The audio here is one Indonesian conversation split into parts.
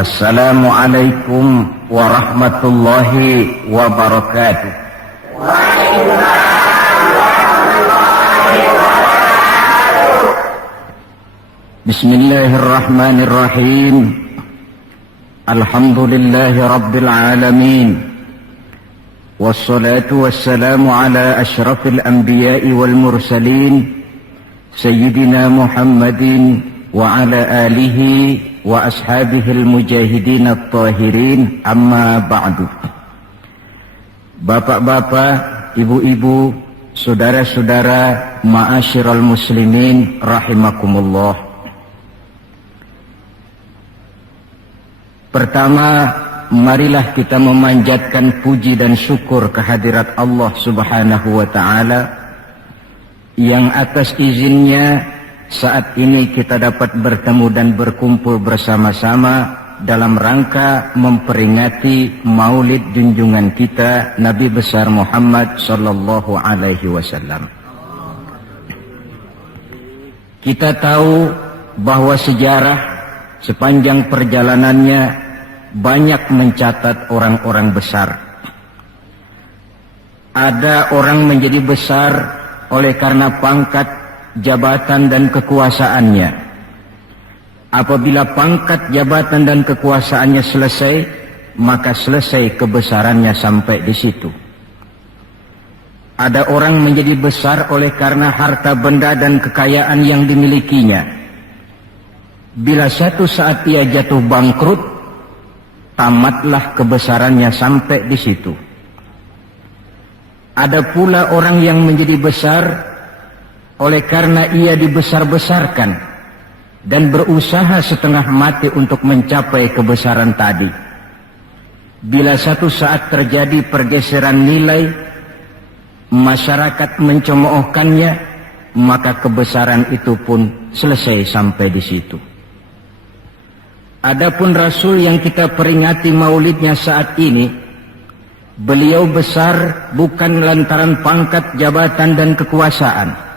Assalamualaikum warahmatullahi wabarakatuh. Bismillahirrahmanirrahim. Alhamdulillahi rabbil alamin. Wassalatu wassalamu ala asyrafil anbiya'i wal mursalin Sayyidina Muhammadin wa ala alihi wa ashabihil mujahidin at-tahirin, amma ba'du. Bapak-bapak, ibu-ibu, saudara-saudara, ma'asyiral muslimin rahimakumullah. Pertama, marilah kita memanjatkan puji dan syukur kehadirat Allah Subhanahu wa ta'ala yang atas izinnya saat ini kita dapat bertemu dan berkumpul bersama-sama dalam rangka memperingati maulid junjungan kita Nabi besar Muhammad sallallahu alaihi wasallam. Kita tahu bahwa sejarah sepanjang perjalanannya banyak mencatat orang-orang besar. Ada orang menjadi besar oleh karena pangkat, jabatan dan kekuasaannya. Apabila pangkat, jabatan dan kekuasaannya selesai, maka selesai kebesarannya sampai di situ. Ada orang menjadi besar oleh karena harta benda dan kekayaan yang dimilikinya. Bila satu saat ia jatuh bangkrut, tamatlah kebesarannya sampai di situ. Ada pula orang yang menjadi besar oleh karena ia dibesar-besarkan dan berusaha setengah mati untuk mencapai kebesaran tadi. Bila satu saat terjadi pergeseran nilai, masyarakat mencemoohkannya, maka kebesaran itu pun selesai sampai di situ. Adapun Rasul yang kita peringati maulidnya saat ini, beliau besar bukan lantaran pangkat, jabatan dan kekuasaan.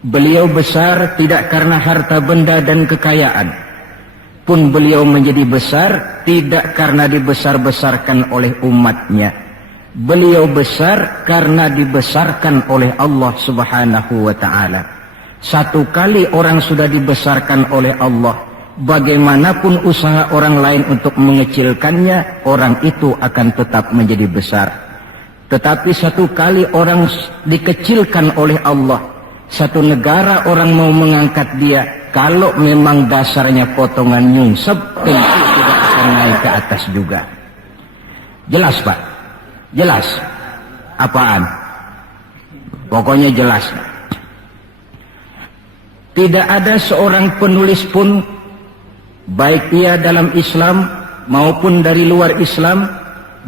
Beliau besar tidak karena harta benda dan kekayaan. Pun beliau menjadi besar tidak karena dibesar-besarkan oleh umatnya. Beliau besar karena dibesarkan oleh Allah Subhanahu wa ta'ala. Satu kali orang sudah dibesarkan oleh Allah, bagaimanapun usaha orang lain untuk mengecilkannya, orang itu akan tetap menjadi besar. Tetapi satu kali orang dikecilkan oleh Allah, satu negara orang mau mengangkat dia, kalau memang dasarnya potongan nyungsep, tentu tidak akan naik ke atas juga. Jelas Pak? Jelas? Apaan? Pokoknya jelas. Tidak ada seorang penulis pun, baik ia dalam Islam maupun dari luar Islam,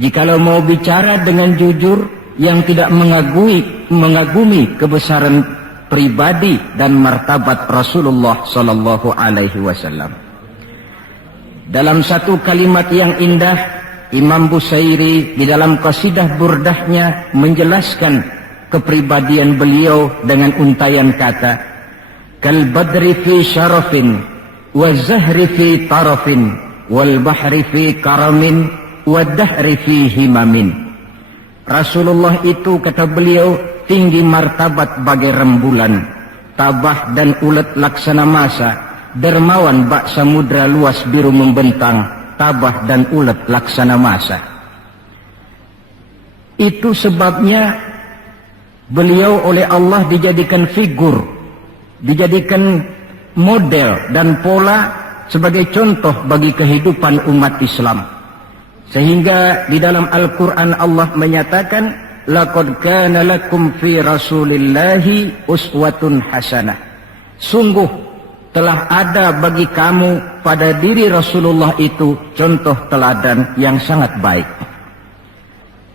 jikalau mau bicara dengan jujur yang tidak mengagumi kebesaran pribadi dan martabat Rasulullah sallallahu alaihi wasallam. Dalam satu kalimat yang indah, Imam Busairi di dalam qasidah burdahnya menjelaskan kepribadian beliau dengan untayan kata, kal badri fi syarafin wa zahri fi tarafin wal bahri fi karamin wa dahri fi himamin. Rasulullah itu, kata beliau, tinggi martabat bagai rembulan, tabah dan ulet laksana masa, dermawan bak samudra luas biru membentang, tabah dan ulet laksana masa. Itu sebabnya beliau oleh Allah dijadikan figur, dijadikan model dan pola sebagai contoh bagi kehidupan umat Islam. Sehingga di dalam Al-Quran Allah menyatakan, laqad kana lakum fi rasulillahi uswatun hasanah. Sungguh telah ada bagi kamu pada diri Rasulullah itu contoh teladan yang sangat baik.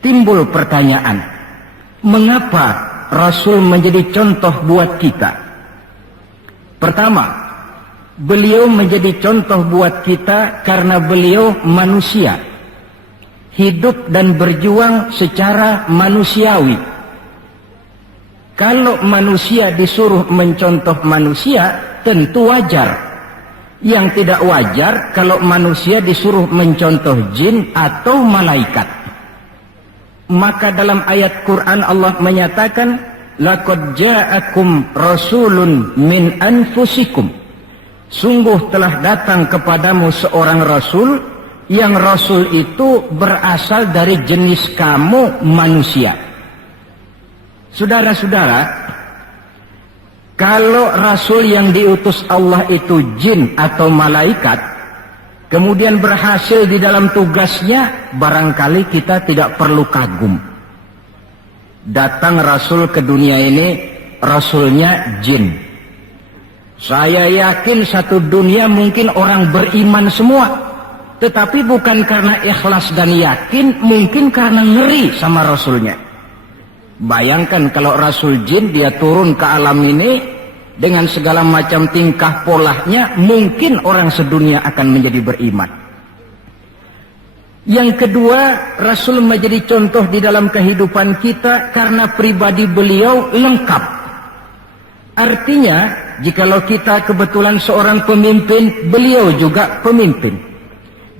Timbul pertanyaan, mengapa Rasul menjadi contoh buat kita? Pertama, beliau menjadi contoh buat kita karena beliau manusia, hidup dan berjuang secara manusiawi. Kalau manusia disuruh mencontoh manusia, tentu wajar. Yang tidak wajar kalau manusia disuruh mencontoh jin atau malaikat. Maka dalam ayat Quran Allah menyatakan, laqad ja'akum rasulun min anfusikum. Sungguh telah datang kepadamu seorang rasul, yang rasul itu berasal dari jenis kamu manusia. Saudara-saudara, kalau rasul yang diutus Allah itu jin atau malaikat, kemudian berhasil di dalam tugasnya, barangkali kita tidak perlu kagum. Datang rasul ke dunia ini, rasulnya jin. Saya yakin satu dunia mungkin orang beriman semua. Tetapi bukan karena ikhlas dan yakin, mungkin karena ngeri sama rasulnya. Bayangkan kalau rasul jin dia turun ke alam ini dengan segala macam tingkah polanya, mungkin orang sedunia akan menjadi beriman. Yang kedua, rasul menjadi contoh di dalam kehidupan kita karena pribadi beliau lengkap. Artinya, jikalau kita kebetulan seorang pemimpin, beliau juga pemimpin.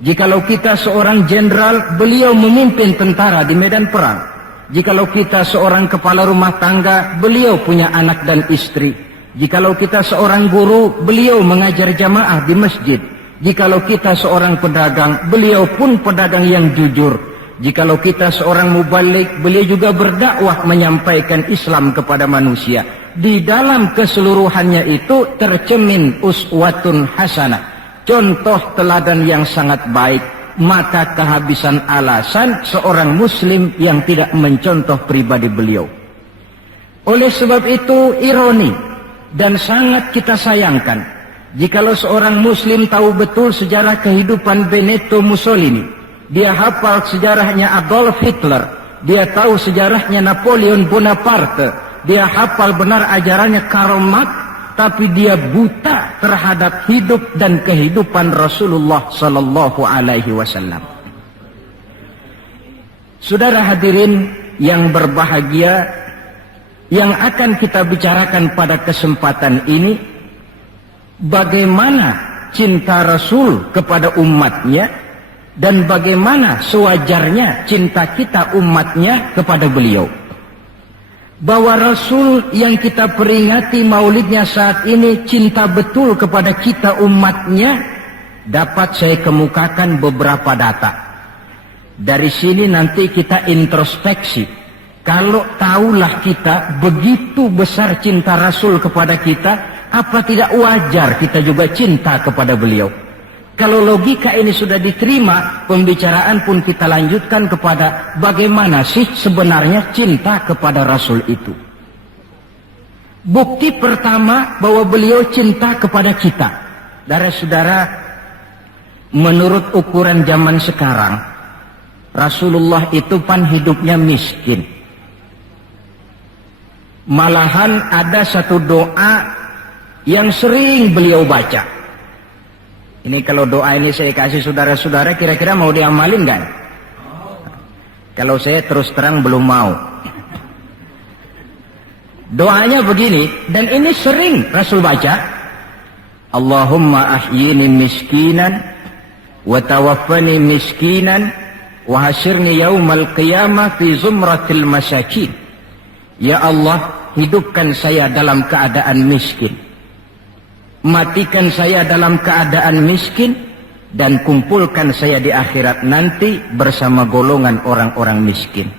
Jikalau kita seorang jenderal, beliau memimpin tentara di medan perang. Jikalau kita seorang kepala rumah tangga, beliau punya anak dan istri. Jikalau kita seorang guru, beliau mengajar jamaah di masjid. Jikalau kita seorang pedagang, beliau pun pedagang yang jujur. Jikalau kita seorang mubalik, beliau juga berdakwah menyampaikan Islam kepada manusia. Di dalam keseluruhannya itu tercemin uswatun hasanah, contoh teladan yang sangat baik. Maka kehabisan alasan seorang muslim yang tidak mencontoh pribadi beliau. Oleh sebab itu ironi dan sangat kita sayangkan jikalau seorang muslim tahu betul sejarah kehidupan Benito Mussolini, dia hafal sejarahnya Adolf Hitler, dia tahu sejarahnya Napoleon Bonaparte, dia hafal benar ajarannya Karl Marx, tapi dia buta terhadap hidup dan kehidupan Rasulullah sallallahu alaihi wasallam. Saudara hadirin yang berbahagia, yang akan kita bicarakan pada kesempatan ini, bagaimana cinta Rasul kepada umatnya dan bagaimana sewajarnya cinta kita umatnya kepada beliau. Bahwa Rasul yang kita peringati maulidnya saat ini cinta betul kepada kita umatnya, dapat saya kemukakan beberapa data. Dari sini nanti kita introspeksi. Kalau tahulah kita begitu besar cinta Rasul kepada kita, apa tidak wajar kita juga cinta kepada beliau? Kalau logika ini sudah diterima, pembicaraan pun kita lanjutkan kepada bagaimana sih sebenarnya cinta kepada Rasul itu. Bukti pertama bahwa beliau cinta kepada kita. Saudara-saudara, menurut ukuran zaman sekarang, Rasulullah itu pan hidupnya miskin. Malahan ada satu doa yang sering beliau baca. Ini kalau doa ini saya kasih saudara-saudara, kira-kira mau diamalin gak? Kalau saya terus terang belum mau. Doanya begini, dan ini sering Rasul baca. Allahumma ahyini miskinan, wa tawaffani miskinan, wa hasyirni yaumal qiyamah fi zumratil masakin. Ya Allah, hidupkan saya dalam keadaan miskin. Matikan saya dalam keadaan miskin dan kumpulkan saya di akhirat nanti bersama golongan orang-orang miskin.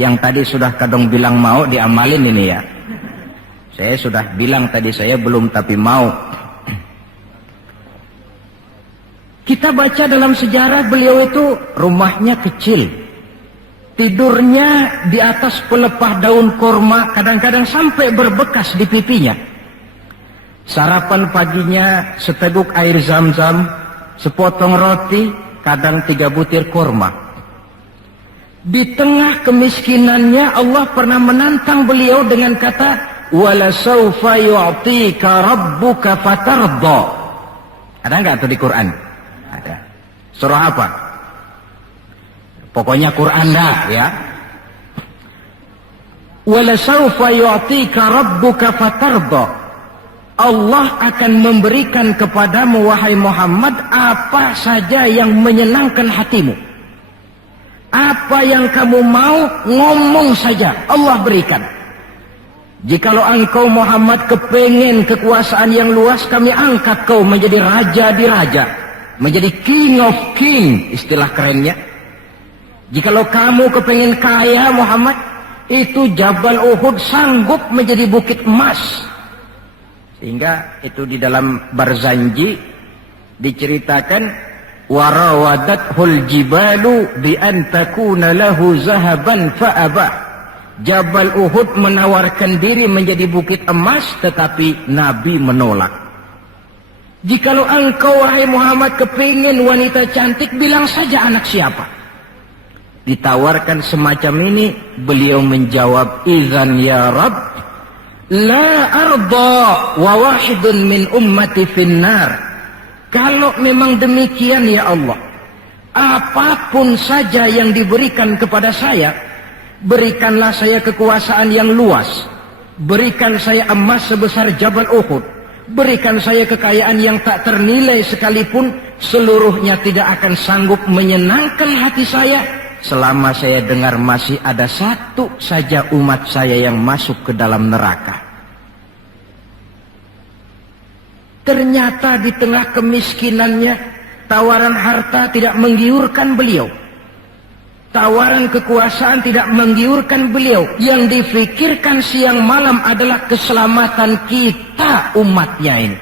Yang tadi sudah kadang bilang mau diamalin ini ya. Saya sudah bilang tadi saya belum tapi mau. Kita baca dalam sejarah beliau itu rumahnya kecil. Tidurnya di atas pelepah daun korma, kadang-kadang sampai berbekas di pipinya. Sarapan paginya seteguk air zam-zam, sepotong roti, kadang 3 butir korma. Di tengah kemiskinannya Allah pernah menantang beliau dengan kata, "Wala saufa yu'tika rabbuka fatarda." Ada enggak tuh di Quran? Ada. Surah apa? Pokoknya Quran dah ya. "Wala saufa yu'tika rabbuka fatarda." Allah akan memberikan kepadamu wahai Muhammad apa saja yang menyenangkan hatimu. Apa yang kamu mau, ngomong saja, Allah berikan. Jikalau engkau Muhammad kepengen kekuasaan yang luas, kami angkat kau menjadi raja di raja, menjadi king of king, istilah kerennya. Jikalau kamu kepengen kaya Muhammad, itu Jabal Uhud sanggup menjadi bukit emas. Sehingga itu di dalam Barzanji diceritakan, warawadathu jibalu bi an takuna lahu zahaban fa'aba. Jabal Uhud menawarkan diri menjadi bukit emas, tetapi Nabi menolak. Jikalau engkau wahai Muhammad kepingin wanita cantik, bilang saja anak siapa. Ditawarkan semacam ini, beliau menjawab, idzan ya Rabb, la arda wa wahidun min ummati finnar. Kalau memang demikian ya Allah, apapun saja yang diberikan kepada saya, berikanlah saya kekuasaan yang luas, berikan saya emas sebesar Jabal Uhud, berikan saya kekayaan yang tak ternilai sekalipun, seluruhnya tidak akan sanggup menyenangkan hati saya selama saya dengar masih ada satu saja umat saya yang masuk ke dalam neraka. Ternyata di tengah kemiskinannya, tawaran harta tidak menggiurkan beliau. Tawaran kekuasaan tidak menggiurkan beliau. Yang difikirkan siang malam adalah keselamatan kita umatnya ini.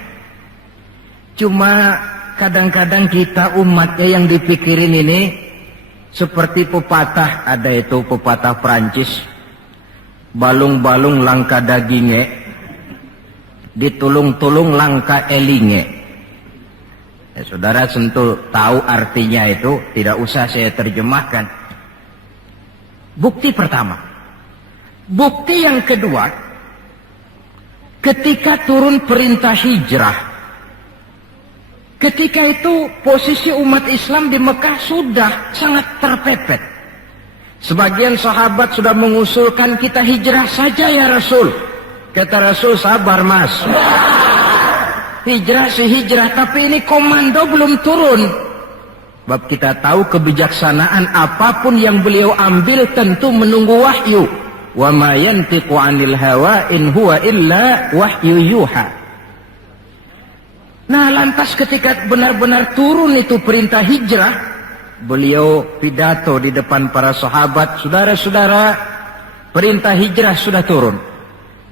Cuma kadang-kadang kita umatnya yang dipikirin ini seperti pepatah, ada itu pepatah Prancis, balung-balung langka dagingnya, ditulung-tulung langka elinge. Ya, saudara tentu tahu artinya itu, tidak usah saya terjemahkan. Bukti pertama. Bukti yang kedua, ketika turun perintah hijrah, ketika itu posisi umat Islam di Mekah sudah sangat terpepet. Sebagian sahabat sudah mengusulkan, kita hijrah saja ya Rasul. Kata Rasul, sabar mas, hijrah sih hijrah, tapi ini komando belum turun. Sebab kita tahu kebijaksanaan, apapun yang beliau ambil tentu menunggu wahyu. Wa ma yantiqu 'anil hawa in huwa illa wahyu yuha. Nah, lantas ketika benar-benar turun itu perintah hijrah, beliau pidato di depan para sahabat, saudara-saudara, perintah hijrah sudah turun.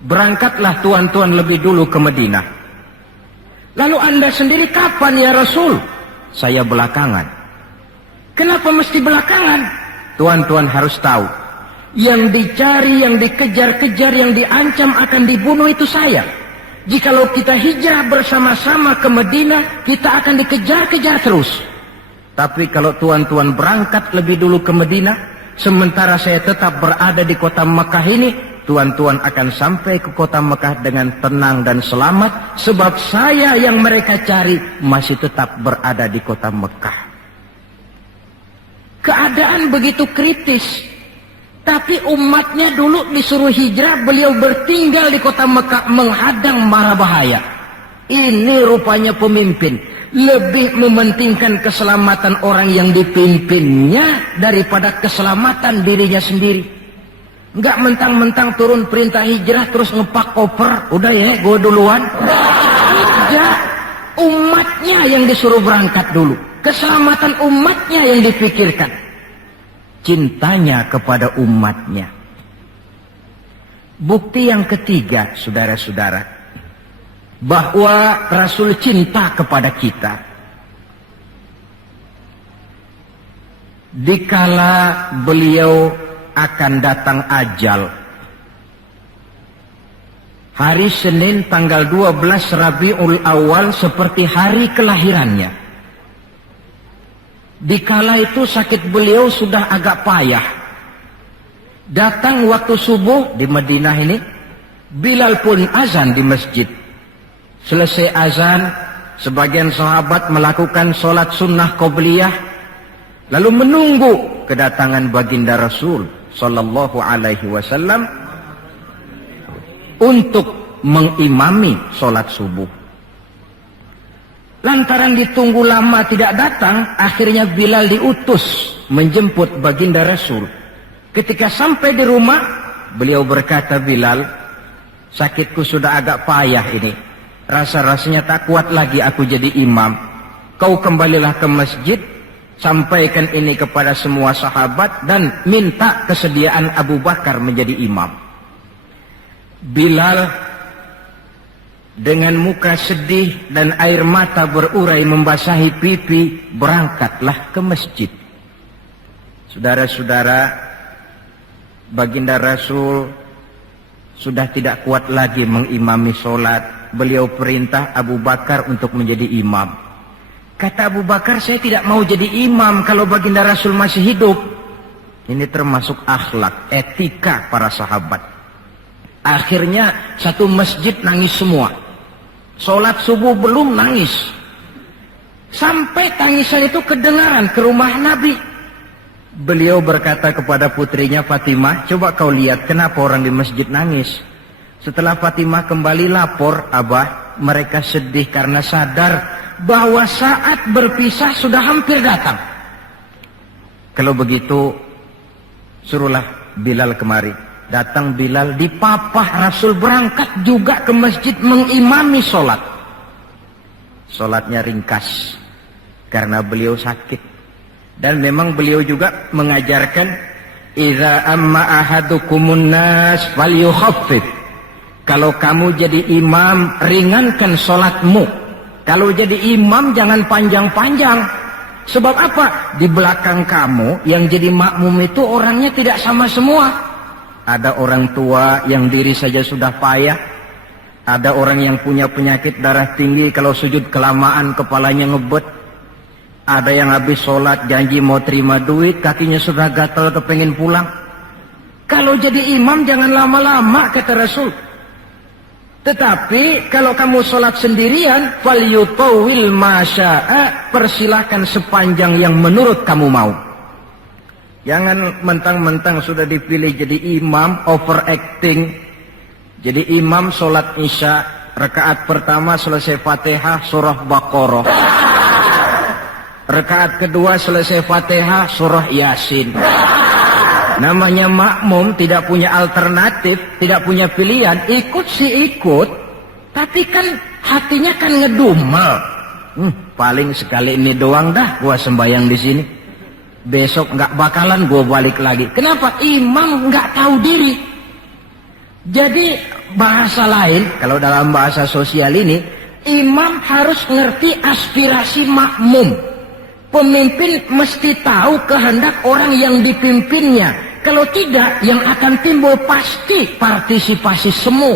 Berangkatlah tuan-tuan lebih dulu ke Madinah. Lalu anda sendiri kapan ya Rasul? Saya belakangan. Kenapa mesti belakangan? Tuan-tuan harus tahu, yang dicari, yang dikejar-kejar, yang diancam akan dibunuh itu saya. Jikalau kita hijrah bersama-sama ke Madinah, kita akan dikejar-kejar terus. Tapi kalau tuan-tuan berangkat lebih dulu ke Madinah, sementara saya tetap berada di kota Mekah ini, tuan-tuan akan sampai ke kota Mekah dengan tenang dan selamat, sebab saya yang mereka cari masih tetap berada di kota Mekah. Keadaan begitu kritis, tapi umatnya dulu disuruh hijrah, beliau bertinggal di kota Mekah menghadang mara bahaya. Ini rupanya pemimpin lebih mementingkan keselamatan orang yang dipimpinnya daripada keselamatan dirinya sendiri. Enggak mentang-mentang turun perintah hijrah terus ngepak koper, udah ya gue duluan. Tidak, umatnya yang disuruh berangkat dulu, keselamatan umatnya yang dipikirkan, cintanya kepada umatnya. Bukti yang ketiga, saudara-saudara, bahwa Rasul cinta kepada kita. Dikala beliau akan datang ajal, hari Senin tanggal 12 Rabiul Awal seperti hari kelahirannya. Dikala itu sakit beliau sudah agak payah. Datang waktu subuh di Madinah ini, Bilal pun azan di masjid. Selesai azan, sebagian sahabat melakukan sholat sunnah qobliyah, lalu menunggu kedatangan baginda Rasul Sallallahu Alaihi Wasallam untuk mengimami sholat subuh. Lantaran ditunggu lama tidak datang, akhirnya Bilal diutus menjemput baginda Rasul. Ketika sampai di rumah, beliau berkata, Bilal, sakitku sudah agak payah ini. Rasa-rasanya tak kuat lagi aku jadi imam. Kau kembalilah ke masjid, sampaikan ini kepada semua sahabat dan minta kesediaan Abu Bakar menjadi imam. Bilal dengan muka sedih dan air mata berurai membasahi pipi, berangkatlah ke masjid. Saudara-saudara, baginda Rasul sudah tidak kuat lagi mengimami sholat. Beliau perintah Abu Bakar untuk menjadi imam. Kata Abu Bakar, saya tidak mau jadi imam kalau baginda Rasul masih hidup. Ini termasuk akhlak, etika para sahabat. Akhirnya satu masjid nangis semua. Sholat subuh belum nangis. Sampai tangisan itu kedengaran ke rumah Nabi. Beliau berkata kepada putrinya Fatimah, coba kau lihat kenapa orang di masjid nangis. Setelah Fatimah kembali lapor, Abah, mereka sedih karena sadar bahwa saat berpisah sudah hampir datang. Kalau begitu, suruhlah Bilal kemari. Datang Bilal, dipapah Rasul berangkat juga ke masjid mengimami sholat. Sholatnya ringkas karena beliau sakit. Dan memang beliau juga mengajarkan, idza amma ahadukumun nas falyukhaffif. Kalau kamu jadi imam, ringankan sholatmu. Kalau jadi imam jangan panjang-panjang. Sebab apa? Di belakang kamu yang jadi makmum itu orangnya tidak sama semua. Ada orang tua yang diri saja sudah payah. Ada orang yang punya penyakit darah tinggi, kalau sujud kelamaan kepalanya ngebet. Ada yang habis sholat janji mau terima duit, kakinya sudah gatal kepengen pulang. Kalau jadi imam jangan lama-lama, kata Rasul. Tetapi kalau kamu sholat sendirian, falyutawil masya'a, persilahkan sepanjang yang menurut kamu mau. Jangan mentang-mentang sudah dipilih jadi imam, overacting. Jadi imam sholat isya, rakaat pertama selesai Fatihah, surah Baqarah. Rakaat kedua selesai Fatihah, surah Yasin. Namanya makmum, tidak punya alternatif, tidak punya pilihan. Ikut sih ikut, tapi kan hatinya kan ngedumel. Paling sekali ini doang dah gua sembahyang di sini. Besok nggak bakalan gue balik lagi. Kenapa? Imam nggak tahu diri. Jadi bahasa lain, kalau dalam bahasa sosial ini, imam harus ngerti aspirasi makmum. Pemimpin mesti tahu kehendak orang yang dipimpinnya. Kalau tidak, yang akan timbul pasti partisipasi semu.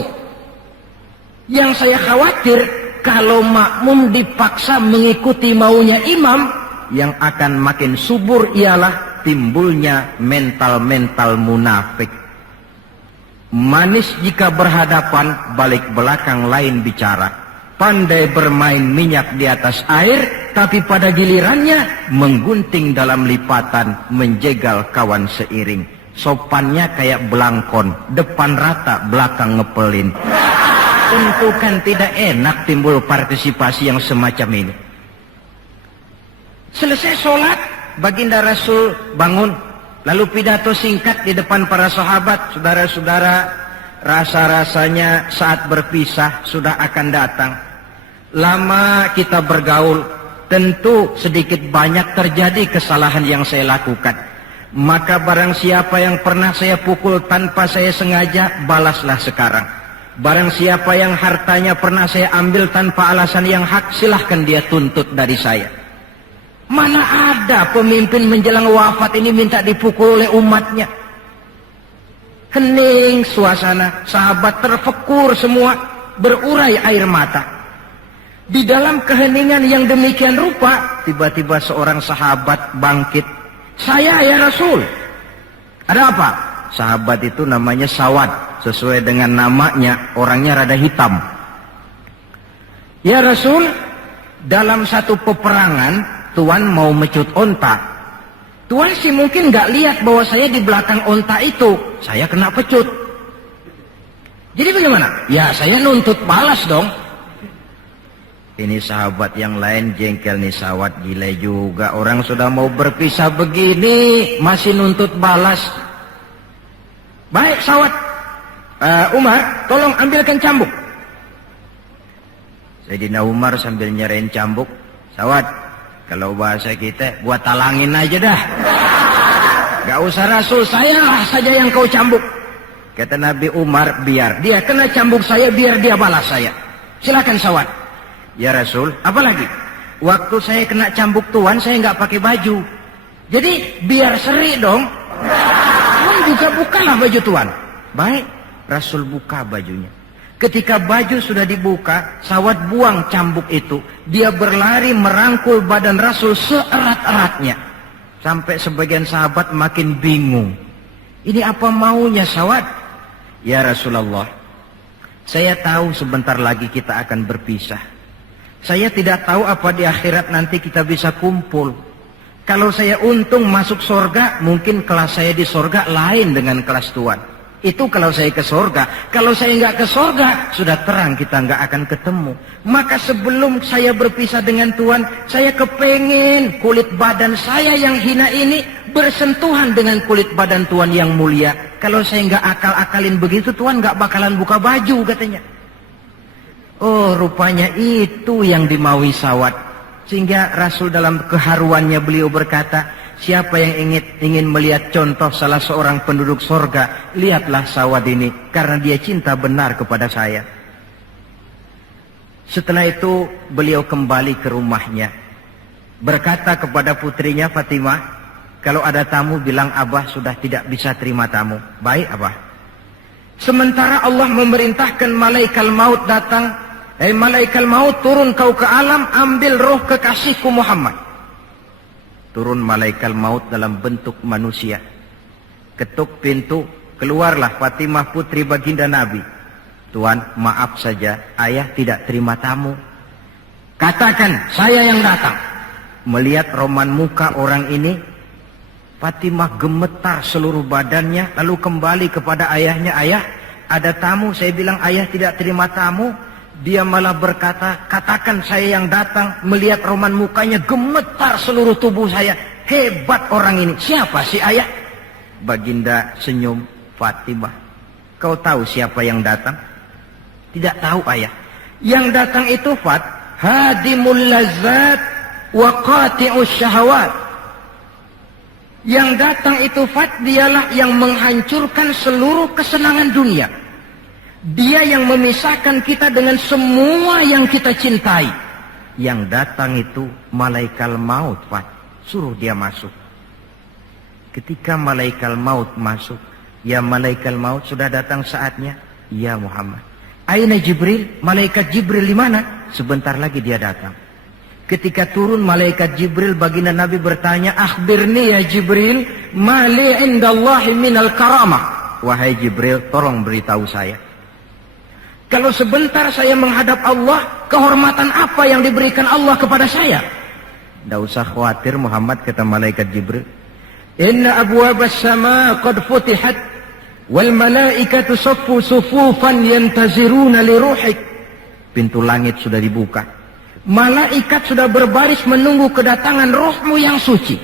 Yang saya khawatir, kalau makmum dipaksa mengikuti maunya imam, yang akan makin subur ialah timbulnya mental-mental munafik. Manis jika berhadapan, balik belakang lain bicara. Pandai bermain minyak di atas air, tapi pada gilirannya menggunting dalam lipatan, menjegal kawan seiring. Sopannya kayak belangkon, depan rata, belakang ngepelin. Tentu kan tidak enak timbul partisipasi yang semacam ini. Selesai sholat, baginda Rasul bangun, lalu pidato singkat di depan para sahabat. Saudara-saudara, rasa-rasanya saat berpisah sudah akan datang. Lama kita bergaul, tentu sedikit banyak terjadi kesalahan yang saya lakukan. Maka barang siapa yang pernah saya pukul tanpa saya sengaja, balaslah sekarang. Barang siapa yang hartanya pernah saya ambil tanpa alasan yang hak, silahkan dia tuntut dari saya. Mana ada pemimpin menjelang wafat ini minta dipukul oleh umatnya. Hening suasana, sahabat terfekur semua, berurai air mata. Di dalam keheningan yang demikian rupa, tiba-tiba seorang sahabat bangkit. Saya ya Rasul. Ada apa? Sahabat itu namanya Sawad, sesuai dengan namanya, orangnya rada hitam. Ya Rasul, dalam satu peperangan, Tuan mau mecut onta. Tuan sih mungkin nggak lihat bahwa saya di belakang onta itu. Saya kena pecut. Jadi bagaimana? Ya saya nuntut balas dong. Ini sahabat yang lain jengkel nih, sawat gila juga. Orang sudah mau berpisah begini masih nuntut balas. Baik sawat, Umar tolong ambilkan cambuk. Sayyidina Umar sambil nyerahin cambuk. Sawat, kalau bahasa kita buat talangin aja dah. Gak usah Rasul, saya lah saja yang kau cambuk. Kata Nabi Umar, biar dia kena cambuk saya, biar dia balas saya. Silakan sawat. Ya Rasul, apalagi? Waktu saya kena cambuk tuan, saya nggak pakai baju. Jadi biar seri dong. Tuan juga bukalah baju tuan. Baik, Rasul buka bajunya. Ketika baju sudah dibuka, sawat buang cambuk itu. Dia berlari merangkul badan Rasul seerat-eratnya. Sampai sebagian sahabat makin bingung. Ini apa maunya sawat? Ya Rasulullah, saya tahu sebentar lagi kita akan berpisah. Saya tidak tahu apa di akhirat nanti kita bisa kumpul. Kalau saya untung masuk surga, mungkin kelas saya di surga lain dengan kelas tuan. Itu kalau saya ke surga. Kalau saya nggak ke surga, sudah terang kita nggak akan ketemu. Maka sebelum saya berpisah dengan tuan, saya kepengen kulit badan saya yang hina ini bersentuhan dengan kulit badan tuan yang mulia. Kalau saya nggak akal-akalin begitu, tuan nggak bakalan buka baju katanya. Oh, rupanya itu yang dimaui sawat. Sehingga Rasul dalam keharuannya beliau berkata, siapa yang ingin melihat contoh salah seorang penduduk sorga, lihatlah sawat ini, karena dia cinta benar kepada saya. Setelah itu beliau kembali ke rumahnya, berkata kepada putrinya Fatimah, kalau ada tamu bilang Abah sudah tidak bisa terima tamu. Baik Abah. Sementara Allah memerintahkan malaikat maut datang. Malaikat maut, turun kau ke alam, ambil roh kekasihku Muhammad. Turun malaikat maut dalam bentuk manusia. Ketuk pintu, keluarlah Fatimah putri baginda Nabi. Tuan, maaf saja, ayah tidak terima tamu. Katakan, saya yang datang. Melihat roman muka orang ini, Fatimah gemetar seluruh badannya, lalu kembali kepada ayahnya. Ayah, ada tamu. Saya bilang ayah tidak terima tamu. Dia malah berkata, katakan saya yang datang. Melihat roman mukanya, gemetar seluruh tubuh saya. Hebat orang ini. Siapa si ayah? Baginda senyum. Fatimah, kau tahu siapa yang datang? Tidak tahu ayah. Yang datang itu Fat, hadimul lazat wa qati'us syahawat. Yang datang itu Fat, dialah yang menghancurkan seluruh kesenangan dunia. Dia yang memisahkan kita dengan semua yang kita cintai. Yang datang itu malaikat maut, Pak. Suruh dia masuk. Ketika malaikat maut masuk, ya malaikat maut sudah datang saatnya. Ya Muhammad. Aina Jibril? Malaikat Jibril di mana? Sebentar lagi dia datang. Ketika turun malaikat Jibril, baginda Nabi bertanya, akhbirni ya Jibril, mali indallahi minal karamah. Wahai Jibril, tolong beritahu saya. Kalau sebentar saya menghadap Allah, kehormatan apa yang diberikan Allah kepada saya? Tidak usah khawatir Muhammad, kata malaikat Jibril. Inna abwabas sama qad futihat, wal malaikatu saffu sufufan yantaziruna li ruhik. Pintu langit sudah dibuka. Malaikat sudah berbaris menunggu kedatangan rohmu yang suci.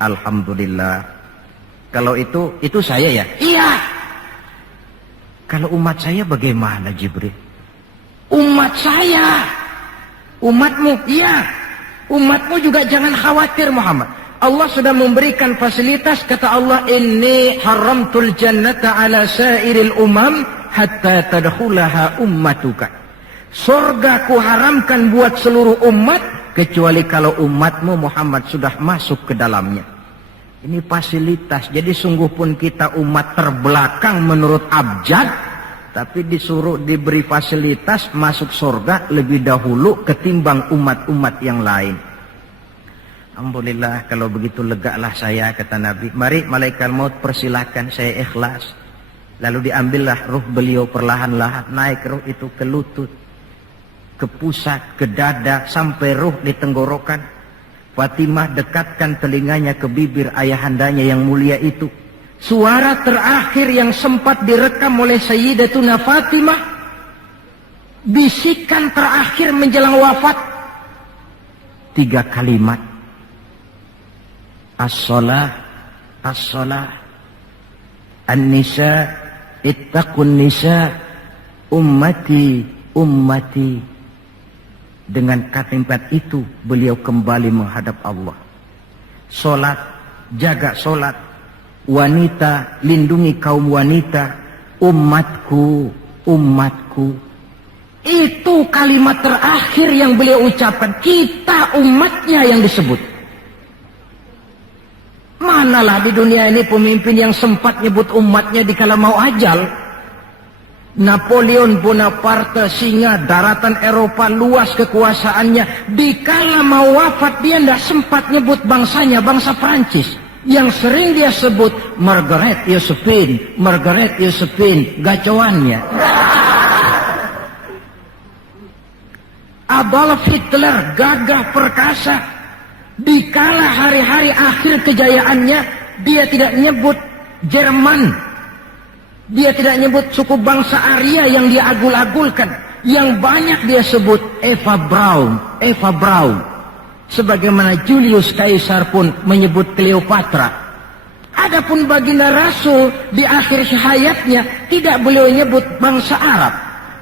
Alhamdulillah. Kalau itu saya ya? Iya. Kalau umat saya bagaimana Jibril? Umat saya. Umatmu, iya. Umatmu juga jangan khawatir Muhammad. Allah sudah memberikan fasilitas, kata Allah, inni haramtul jannata ala sairil umam hatta tadkhulaha ummatuka. Surga ku haramkan buat seluruh umat, kecuali kalau umatmu Muhammad sudah masuk ke dalamnya. Ini fasilitas. Jadi sungguh pun kita umat terbelakang menurut abjad, tapi disuruh diberi fasilitas masuk surga lebih dahulu ketimbang umat-umat yang lain. Alhamdulillah, kalau begitu legalah saya, kata Nabi. Mari malaikat maut persilahkan, saya ikhlas. Lalu diambillah ruh beliau perlahan-lahan, naik ruh itu ke lutut, ke pusat, ke dada, sampai ruh di tenggorokan. Fatimah dekatkan telinganya ke bibir ayahandanya yang mulia itu. suara terakhir yang sempat direkam oleh Sayyidatuna Fatimah, bisikan terakhir menjelang wafat, 3 kalimat. As-shalah, as-shalah, an-nisa, ittaqun nisa, ummati, ummati. Dengan kalimat itu beliau kembali menghadap Allah. Solat, jaga solat. Wanita, lindungi kaum wanita. Umatku, umatku. Itu kalimat terakhir yang beliau ucapkan. Kita umatnya yang disebut. Manalah di dunia ini pemimpin yang sempat nyebut umatnya dikala mau ajal. Napoleon Bonaparte, singa daratan Eropa, luas kekuasaannya, dikala mau wafat dia tidak sempat nyebut bangsanya, bangsa Prancis. Yang sering dia sebut Margaret Josephine, Margaret Josephine, gacoannya. Adolf Hitler, gagah perkasa. Dikala hari-hari akhir kejayaannya, dia tidak nyebut Jerman. Dia tidak nyebut suku bangsa Arya yang dia agul-agulkan. Yang banyak dia sebut Eva Braun, Eva Braun. Sebagaimana Julius Caesar pun menyebut Cleopatra. Adapun baginda Rasul di akhir hayatnya tidak beliau nyebut bangsa Arab.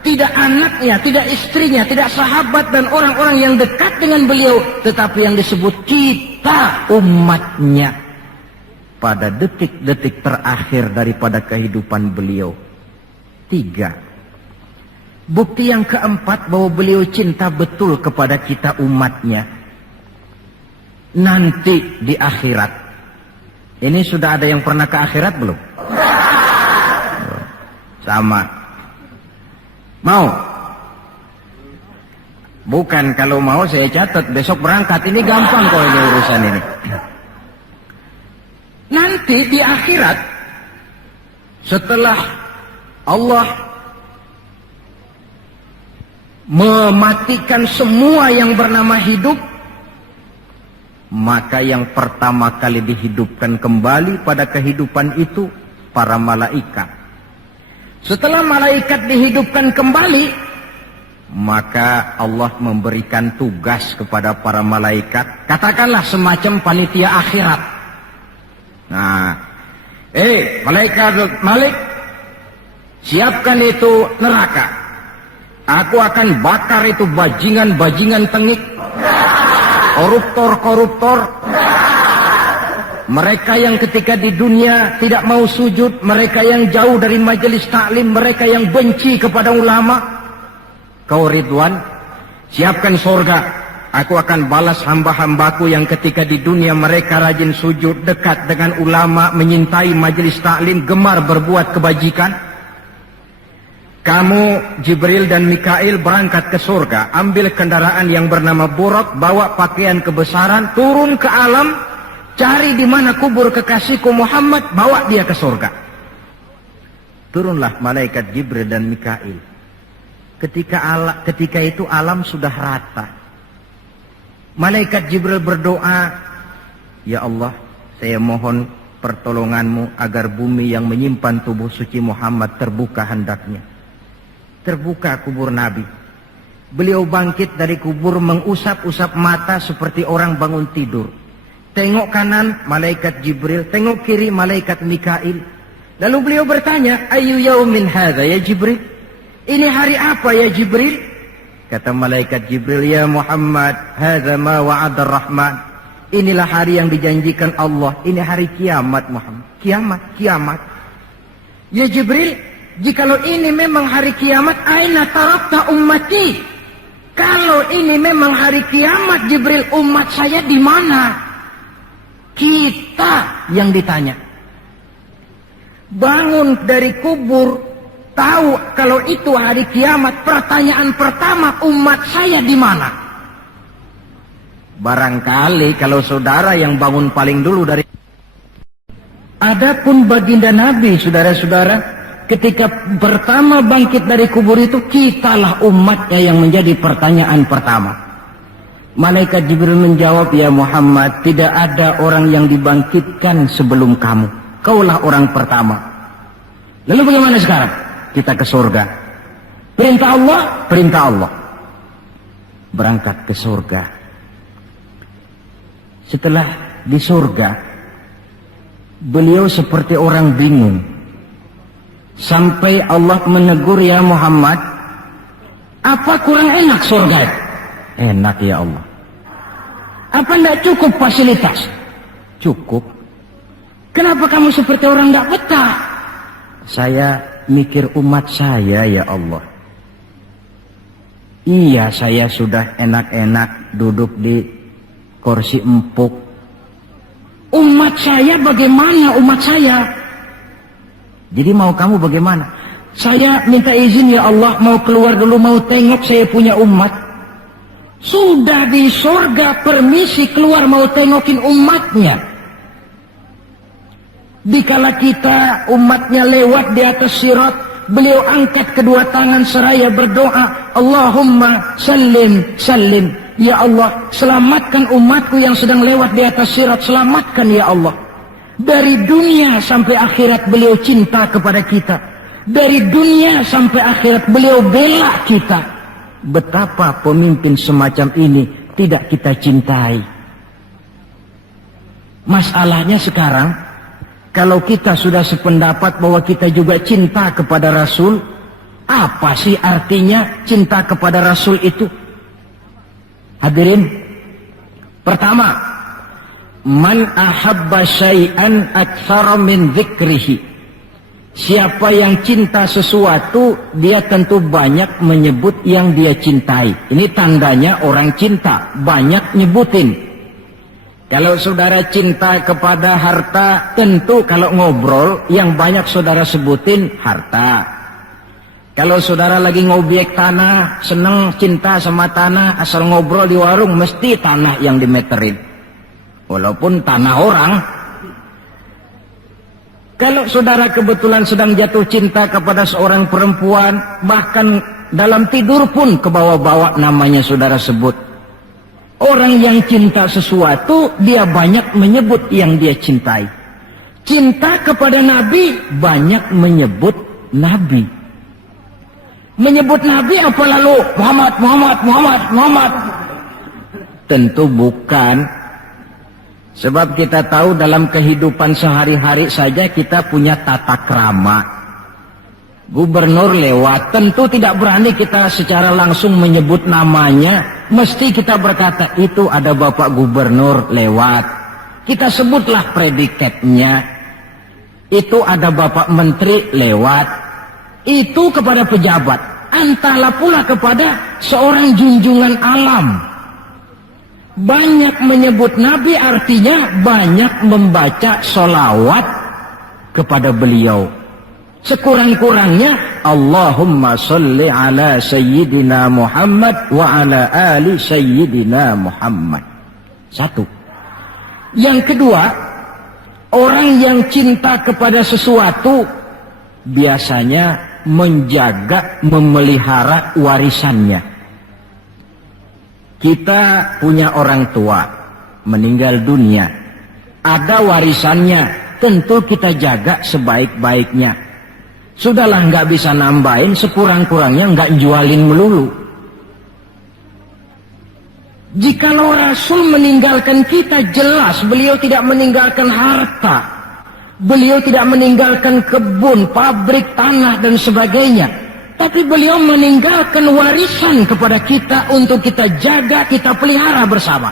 Tidak anaknya, tidak istrinya, tidak sahabat dan orang-orang yang dekat dengan beliau. Tetapi yang disebut kita umatnya. Pada detik-detik terakhir daripada kehidupan beliau. 3. Bukti yang keempat bahwa beliau cinta betul kepada kita umatnya. Nanti di akhirat. Ini sudah ada yang pernah ke akhirat belum? Sama. Mau? Bukan, kalau mau saya catat besok berangkat. Ini gampang kok ini urusan ini. Nanti di akhirat, setelah Allah mematikan semua yang bernama hidup, maka yang pertama kali dihidupkan kembali pada kehidupan itu para malaikat. Setelah malaikat dihidupkan kembali, maka Allah memberikan tugas kepada para malaikat, katakanlah semacam panitia akhirat. Nah, malaikat Malik, siapkan itu neraka. Aku akan bakar itu bajingan-bajingan tengik, koruptor-koruptor, mereka yang ketika di dunia tidak mau sujud, mereka yang jauh dari majelis taklim, mereka yang benci kepada ulama. Kau Ridwan, siapkan surga. Aku akan balas hamba-hambaku yang ketika di dunia mereka rajin sujud, dekat dengan ulama, menyintai majelis taklim, gemar berbuat kebajikan. Kamu Jibril dan Mikail berangkat ke surga, ambil kendaraan yang bernama Buraq, bawa pakaian kebesaran, turun ke alam, cari di mana kubur kekasihku Muhammad, bawa dia ke surga. Turunlah malaikat Jibril dan Mikail. Ketika itu alam sudah rata. Malaikat Jibril berdoa, ya Allah, saya mohon pertolonganmu agar bumi yang menyimpan tubuh suci Muhammad terbuka hendaknya. Terbuka kubur Nabi. Beliau bangkit dari kubur mengusap-usap mata seperti orang bangun tidur. Tengok kanan malaikat Jibril, tengok kiri malaikat Mikail. Lalu beliau bertanya, ayu yaumin hadza ya Jibril? Ini hari apa ya Jibril? Kata malaikat Jibril, ya Muhammad, hadza ma wa'ada ar-Rahman. Inilah hari yang dijanjikan Allah. Ini hari kiamat Muhammad. Kiamat, kiamat. Ya Jibril, jikalau ini memang hari kiamat, aina tarakta ummati? Kalau ini memang hari kiamat Jibril, umat saya di mana? Kita yang ditanya. Bangun dari kubur, tahu kalau itu hari kiamat, pertanyaan pertama, umat saya di mana? Barangkali kalau saudara yang bangun paling dulu dari... Adapun baginda Nabi, saudara-saudara, ketika pertama bangkit dari kubur itu, kitalah umatnya yang menjadi pertanyaan pertama. Malaikat Jibril menjawab, ya Muhammad, tidak ada orang yang dibangkitkan sebelum kamu. Kaulah orang pertama. Lalu bagaimana sekarang? Kita ke surga. Perintah Allah, perintah Allah. Berangkat ke surga. Setelah di surga, beliau seperti orang bingung. Sampai Allah menegur, ya Muhammad, apa kurang enak surga? Enak ya Allah. Apa tidak cukup fasilitas? Cukup. Kenapa kamu seperti orang tidak betah? Saya mikir umat saya ya Allah. Iya, saya sudah enak-enak duduk di kursi empuk. Umat saya bagaimana umat saya? Jadi mau kamu bagaimana? Saya minta izin ya Allah, mau keluar dulu, mau tengok saya punya umat. Sudah di surga permisi keluar mau tengokin umatnya. Dikala kita umatnya lewat di atas sirat, beliau angkat kedua tangan seraya berdoa, Allahumma sallim sallim. Ya Allah, selamatkan umatku yang sedang lewat di atas sirat, selamatkan ya Allah. Dari dunia sampai akhirat beliau cinta kepada kita. Dari dunia sampai akhirat beliau bela kita. Betapa pemimpin semacam ini tidak kita cintai. Masalahnya sekarang, kalau kita sudah sependapat bahwa kita juga cinta kepada Rasul, apa sih artinya cinta kepada Rasul itu? Hadirin, pertama, man ahabba syai'an aktsara min dzikrihi. Siapa yang cinta sesuatu, dia tentu banyak menyebut yang dia cintai. Ini tandanya orang cinta, banyak nyebutin. Kalau saudara cinta kepada harta, tentu kalau ngobrol yang banyak saudara sebutin harta. Kalau saudara lagi ngobyek tanah, seneng cinta sama tanah, asal ngobrol di warung mesti tanah yang dimeterin. Walaupun tanah orang. Kalau saudara kebetulan sedang jatuh cinta kepada seorang perempuan, bahkan dalam tidur pun kebawa-bawa namanya saudara sebut. Orang yang cinta sesuatu, dia banyak menyebut yang dia cintai. Cinta kepada Nabi, banyak menyebut Nabi. Menyebut Nabi apa lalu? Muhammad, Muhammad, Muhammad, Muhammad. Tentu bukan. Sebab kita tahu dalam kehidupan sehari-hari saja kita punya tata krama. Gubernur lewat, tentu tidak berani kita secara langsung menyebut namanya. Mesti kita berkata, itu ada Bapak Gubernur lewat. Kita sebutlah predikatnya. Itu ada Bapak Menteri lewat. Itu kepada pejabat. Entahlah pula kepada seorang junjungan alam. Banyak menyebut Nabi artinya banyak membaca sholawat kepada beliau. Sekurang-kurangnya Allahumma salli ala Sayyidina Muhammad wa ala ali Sayyidina Muhammad. Satu. Yang kedua, orang yang cinta kepada sesuatu biasanya menjaga, memelihara warisannya. Kita punya orang tua meninggal dunia, ada warisannya, tentu kita jaga sebaik-baiknya. Sudahlah nggak bisa nambahin, sekurang-kurangnya nggak jualin melulu. Jikalau Rasul meninggalkan kita, jelas beliau tidak meninggalkan harta. Beliau tidak meninggalkan kebun, pabrik, tanah dan sebagainya. Tapi beliau meninggalkan warisan kepada kita untuk kita jaga, kita pelihara bersama.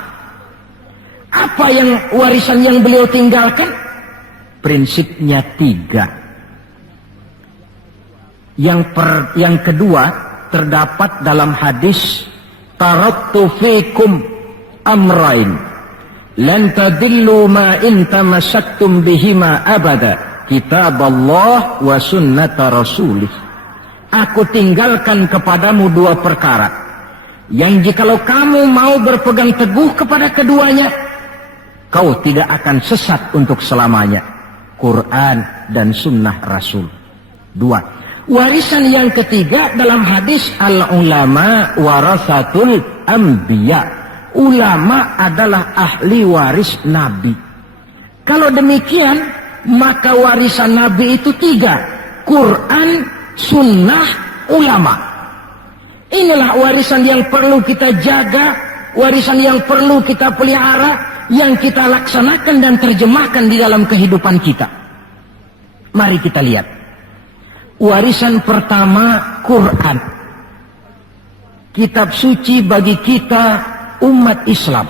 Apa yang warisan yang beliau tinggalkan? Prinsipnya 3. Yang kedua terdapat dalam hadis, taraktu fikum amrain lan tadillu ma in tamassaktum bihima abada, kitaballah wa sunnata rasulih. Aku tinggalkan kepadamu 2 perkara yang jikalau kamu mau berpegang teguh kepada keduanya, kau tidak akan sesat untuk selamanya. Quran dan sunnah Rasul. 2. Warisan yang ketiga dalam hadis, al-ulama warasatul anbiya. Ulama adalah ahli waris Nabi. Kalau demikian, maka warisan Nabi itu 3: Quran, sunnah, ulama. Inilah warisan yang perlu kita jaga, warisan yang perlu kita pelihara, yang kita laksanakan dan terjemahkan di dalam kehidupan kita. Mari kita lihat. Warisan pertama, Quran. Kitab suci bagi kita umat Islam.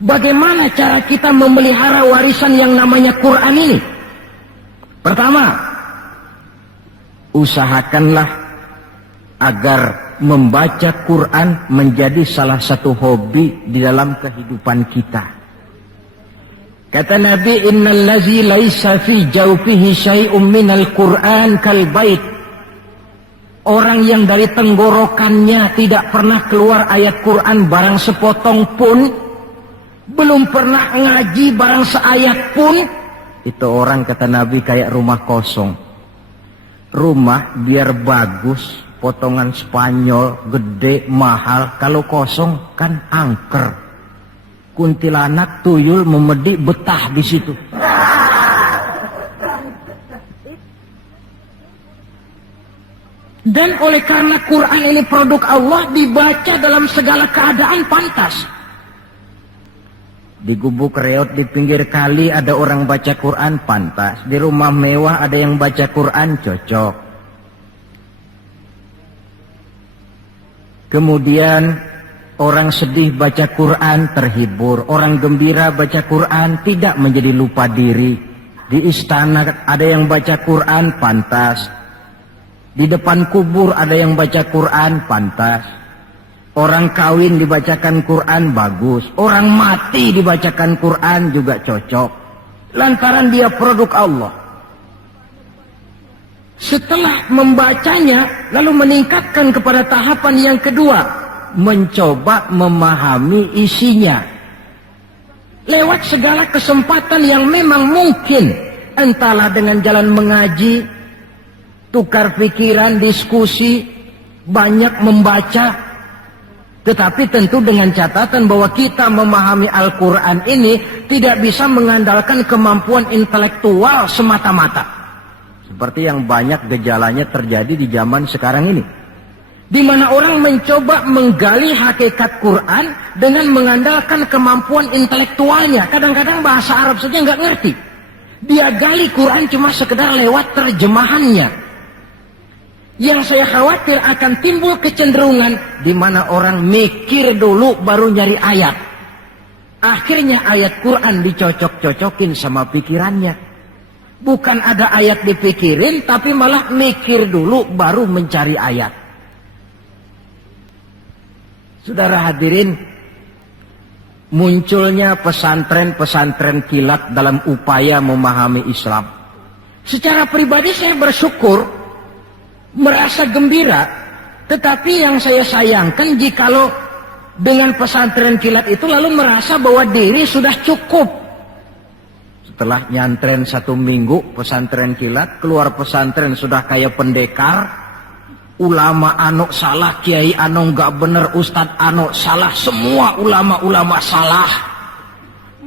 Bagaimana cara kita memelihara warisan yang namanya Quran ini? Pertama, usahakanlah agar membaca Quran menjadi salah satu hobi di dalam kehidupan kita. Kata Nabi, innal ladzi laisa fi jawfihi syai'un minal Qur'an kal bait. Orang yang dari tenggorokannya tidak pernah keluar ayat Quran barang sepotong pun, belum pernah ngaji barang seayat pun, itu orang, kata Nabi, kayak rumah kosong. Rumah biar bagus, potongan Spanyol, gede, mahal, kalau kosong kan angker. Kuntilanak, tuyul, memedik, betah di situ. Dan oleh karena Quran ini produk Allah, dibaca dalam segala keadaan pantas. Di gubuk reot di pinggir kali ada orang baca Quran, pantas. Di rumah mewah ada yang baca Quran, cocok. Kemudian orang sedih baca Quran, terhibur. Orang gembira baca Quran, tidak menjadi lupa diri. Di istana ada yang baca Quran, pantas. Di depan kubur ada yang baca Quran, pantas. Orang kawin dibacakan Quran, bagus. Orang mati dibacakan Quran juga cocok. Lantaran dia produk Allah. Setelah membacanya, lalu meningkatkan kepada tahapan yang kedua, mencoba memahami isinya. Lewat segala kesempatan yang memang mungkin, entahlah dengan jalan mengaji, tukar pikiran, diskusi, banyak membaca. Tetapi tentu dengan catatan bahwa kita memahami Al-Quran ini tidak bisa mengandalkan kemampuan intelektual semata-mata. Seperti yang banyak gejalanya terjadi di zaman sekarang ini. Di mana orang mencoba menggali hakikat Quran dengan mengandalkan kemampuan intelektualnya. Kadang-kadang bahasa Arab saja nggak ngerti. Dia gali Quran cuma sekedar lewat terjemahannya. Yang saya khawatir akan timbul kecenderungan di mana orang mikir dulu baru nyari ayat. Akhirnya ayat Quran dicocok-cocokin sama pikirannya. Bukan ada ayat dipikirin, tapi malah mikir dulu baru mencari ayat. Saudara hadirin, munculnya pesantren-pesantren kilat dalam upaya memahami Islam. Secara pribadi saya bersyukur, merasa gembira, tetapi yang saya sayangkan jikalau dengan pesantren kilat itu lalu merasa bahwa diri sudah cukup. Setelah nyantren 1 minggu pesantren kilat, keluar pesantren sudah kayak pendekar, ulama anu salah, kiai anu nggak bener, ustadz anu salah, semua ulama-ulama salah.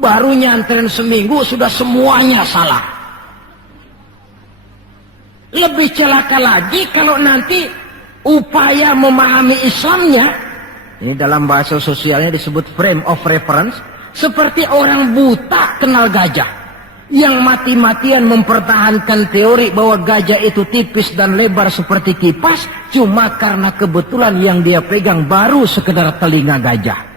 Baru nyantren seminggu sudah semuanya salah. Lebih celaka lagi kalau nanti upaya memahami Islamnya, ini dalam bahasa sosialnya disebut frame of reference, seperti orang buta kenal gajah, yang mati-matian mempertahankan teori bahwa gajah itu tipis dan lebar seperti kipas, cuma karena kebetulan yang dia pegang baru sekedar telinga gajah.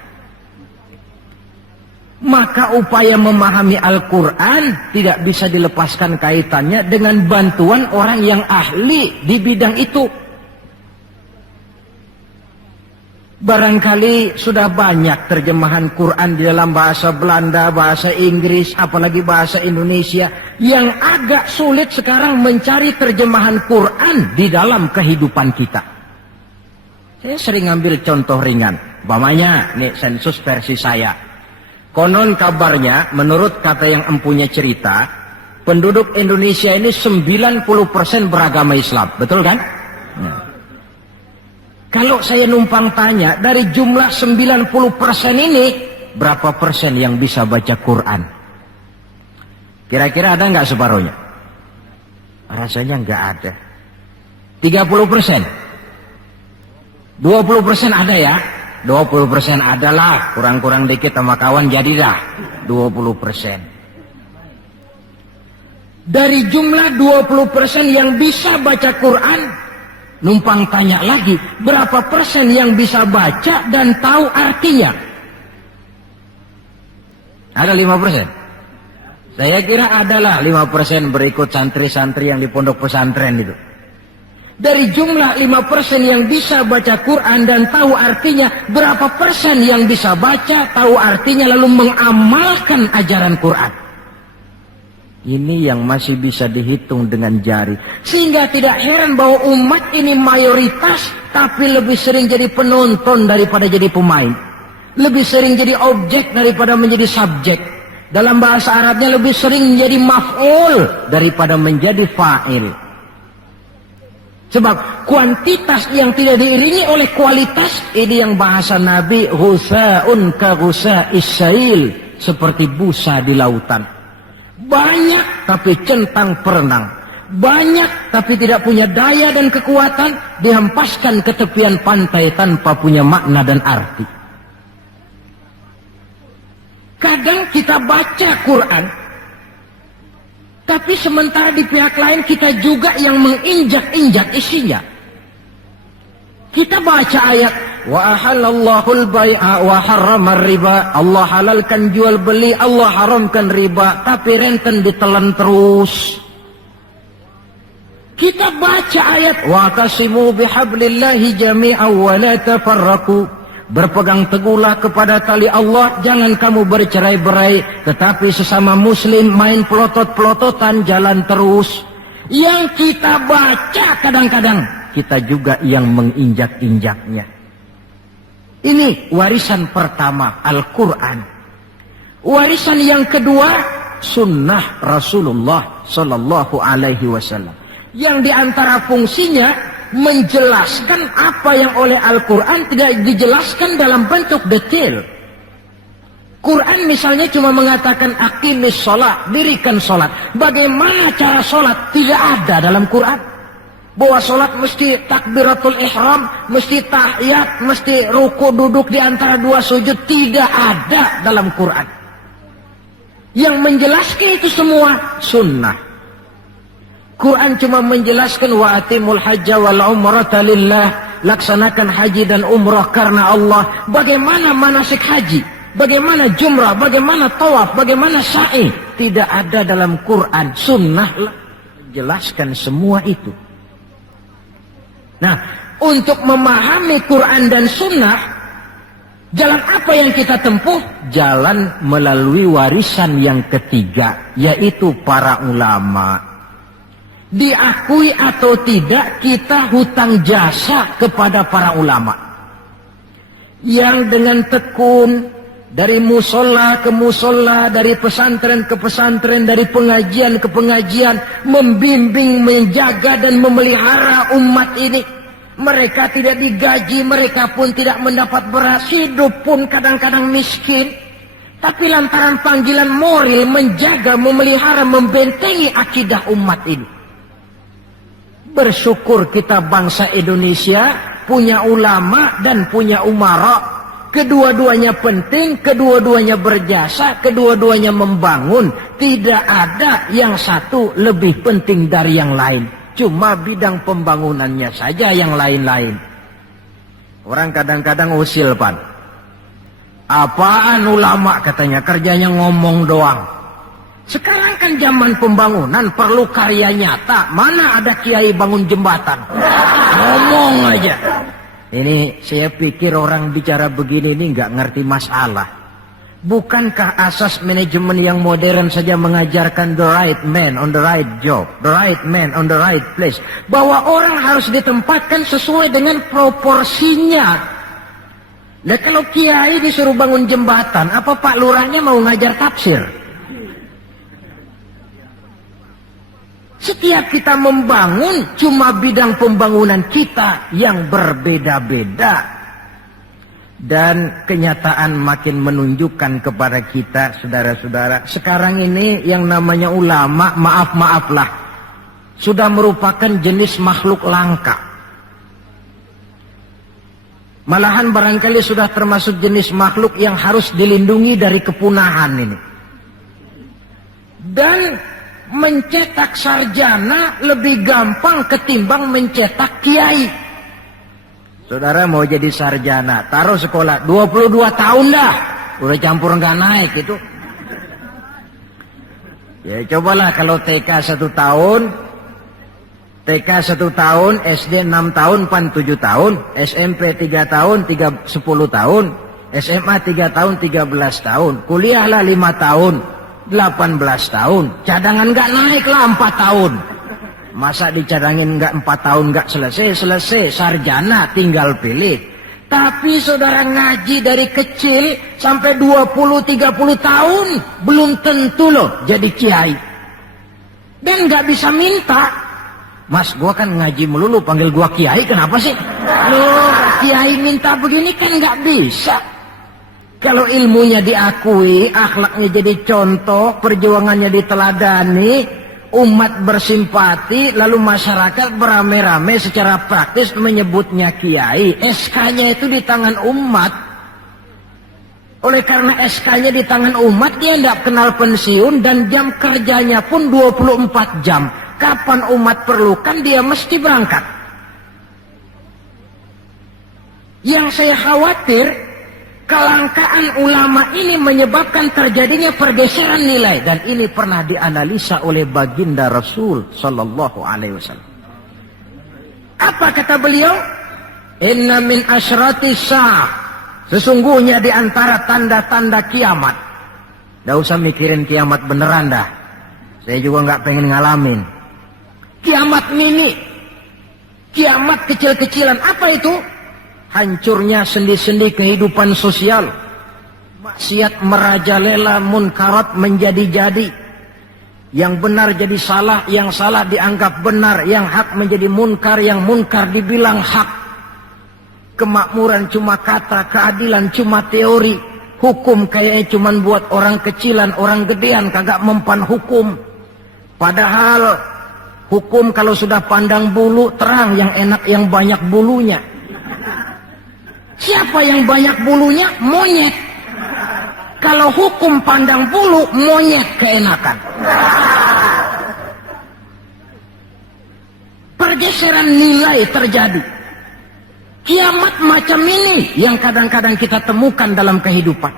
Maka upaya memahami Al-Quran tidak bisa dilepaskan kaitannya dengan bantuan orang yang ahli di bidang itu. Barangkali sudah banyak terjemahan Quran di dalam bahasa Belanda, bahasa Inggris, apalagi bahasa Indonesia. Yang agak sulit sekarang mencari terjemahan Quran di dalam kehidupan kita. Saya sering ambil contoh ringan. Umpamanya, nih sensus versi saya. Konon kabarnya, menurut kata yang empunya cerita, penduduk Indonesia ini 90% beragama Islam. Betul kan? Ya. Kalau saya numpang tanya, dari jumlah 90% ini, berapa persen yang bisa baca Quran? Kira-kira ada nggak separuhnya? Rasanya nggak ada. 30%. 20% ada ya? 20% adalah, kurang-kurang dikit sama kawan jadilah 20%. Dari jumlah 20% yang bisa baca Quran, numpang tanya lagi, berapa persen yang bisa baca dan tahu artinya? Ada 5%? Saya kira adalah 5% berikut santri-santri yang di pondok pesantren itu. Dari jumlah 5% yang bisa baca Quran dan tahu artinya, berapa persen yang bisa baca, tahu artinya, lalu mengamalkan ajaran Quran? Ini yang masih bisa dihitung dengan jari. Sehingga tidak heran bahwa umat ini mayoritas, tapi lebih sering jadi penonton daripada jadi pemain. Lebih sering jadi objek daripada menjadi subjek. Dalam bahasa Arabnya lebih sering menjadi maf'ul daripada menjadi fa'il. Sebab kuantitas yang tidak diiringi oleh kualitas, ini yang bahasa Nabi, ghusa'un ka ghusa'is sail, seperti busa di lautan. Banyak tapi centang perenang. Banyak tapi tidak punya daya dan kekuatan, dihempaskan ke tepian pantai tanpa punya makna dan arti. Kadang kita baca Quran, tapi sementara di pihak lain kita juga yang menginjak-injak isinya. Kita baca ayat, wa ahallallahul bai'a wa harramar riba. Allah halalkan jual beli, Allah haramkan riba, tapi renten ditelan terus. Kita baca ayat, wa tasimu bihablillahi jami'an wa la tafarraqu. Berpegang teguhlah kepada tali Allah, jangan kamu bercerai-berai, tetapi sesama muslim main pelotot-pelototan jalan terus. Yang kita baca kadang-kadang, kita juga yang menginjak-injaknya. Ini warisan pertama, Al-Quran. Warisan yang kedua, sunnah Rasulullah Sallallahu Alaihi Wasallam. Yang diantara fungsinya, menjelaskan apa yang oleh Al-Quran tidak dijelaskan dalam bentuk detail. Quran misalnya cuma mengatakan aqimis sholat, dirikan sholat. Bagaimana cara sholat? Tidak ada dalam Quran. Bahwa sholat mesti takbiratul ihram, mesti tahiyat, mesti ruku duduk di antara dua sujud. Tidak ada dalam Quran. Yang menjelaskan itu semua sunnah. Quran cuma menjelaskan wa atimul hajja wal umrata lillah, laksanakan haji dan umrah karena Allah. Bagaimana manasik haji, bagaimana jumrah, bagaimana tawaf, bagaimana sa'i, tidak ada dalam Quran. Sunnah menjelaskan semua itu. Nah, untuk memahami Quran dan sunnah, jalan apa yang kita tempuh? Jalan melalui warisan yang ketiga, yaitu para ulama. Diakui atau tidak, kita hutang jasa kepada para ulama yang dengan tekun dari musola ke musola, dari pesantren ke pesantren, dari pengajian ke pengajian, membimbing, menjaga dan memelihara umat ini. Mereka tidak digaji, mereka pun tidak mendapat beras, hidup pun kadang-kadang miskin, tapi lantaran panggilan moral menjaga, memelihara, membentengi akidah umat ini. Bersyukur kita bangsa Indonesia punya ulama dan punya umara. Kedua-duanya penting, kedua-duanya berjasa, kedua-duanya membangun. Tidak ada yang satu lebih penting dari yang lain. Cuma bidang pembangunannya saja yang lain-lain. Orang kadang-kadang usil, Pan. Apaan ulama katanya, kerjanya ngomong doang. Sekarang kan zaman pembangunan, perlu karya nyata. Mana ada kiai bangun jembatan? Ngomong aja. Ini saya pikir orang bicara begini ini nggak ngerti masalah. Bukankah asas manajemen yang modern saja mengajarkan the right man on the right job, the right man on the right place, bahwa orang harus ditempatkan sesuai dengan proporsinya. Nah, kalau kiai disuruh bangun jembatan, apa Pak Lurahnya mau ngajar tafsir? Setiap kita membangun, cuma bidang pembangunan kita yang berbeda-beda. Dan kenyataan makin menunjukkan kepada kita, saudara-saudara, sekarang ini yang namanya ulama, maaf-maaflah, sudah merupakan jenis makhluk langka. Malahan barangkali sudah termasuk jenis makhluk yang harus dilindungi dari kepunahan ini. Dan mencetak sarjana lebih gampang ketimbang mencetak kiai. Saudara mau jadi sarjana, taruh sekolah 22 tahun dah, udah campur nggak naik itu. Ya cobalah kalau TK 1 tahun, TK 1 tahun, SD 6 tahun, PAN 7 tahun, SMP 3 tahun, 10 tahun, SMA 3 tahun, 13 tahun, kuliahlah 5 tahun, 18 tahun, cadangan nggak naik lah 4 tahun. Masa dicadangin nggak 4 tahun nggak selesai, sarjana tinggal pilih. Tapi saudara ngaji dari kecil sampai 20-30 tahun belum tentu loh jadi kiai. Dan nggak bisa minta. Mas, gua kan ngaji melulu, panggil gua kiai, kenapa sih? Loh, kiai minta begini kan nggak bisa. Kalau ilmunya diakui, akhlaknya jadi contoh, perjuangannya diteladani, umat bersimpati, lalu masyarakat beramai-ramai secara praktis menyebutnya kiai. SK-nya itu di tangan umat. Oleh karena SK-nya di tangan umat, dia tidak kenal pensiun dan jam kerjanya pun 24 jam. Kapan umat perlukan, dia mesti berangkat. Yang saya khawatir, kelangkaan ulama ini menyebabkan terjadinya pergeseran nilai, dan ini pernah dianalisa oleh baginda Rasul sallallahu alaihi wasallam. Apa kata beliau? Inna min asyrati sa'ah, sesungguhnya di antara tanda-tanda kiamat. Nggak usah mikirin kiamat beneran dah, saya juga nggak pengen ngalamin. Kiamat mini, kiamat kecil-kecilan. Apa itu? Hancurnya sendi-sendi kehidupan sosial, maksiat merajalela, munkarat menjadi-jadi, yang benar jadi salah, yang salah dianggap benar, yang hak menjadi munkar, yang munkar dibilang hak. Kemakmuran cuma kata, keadilan cuma teori, hukum kayaknya cuma buat orang kecilan, orang gedean kagak mempan hukum. Padahal hukum kalau sudah pandang bulu terang, yang enak yang banyak bulunya. Siapa yang banyak bulunya? Monyet. Kalau hukum pandang bulu, monyet keenakan. Pergeseran nilai terjadi. Kiamat macam ini yang kadang-kadang kita temukan dalam kehidupan.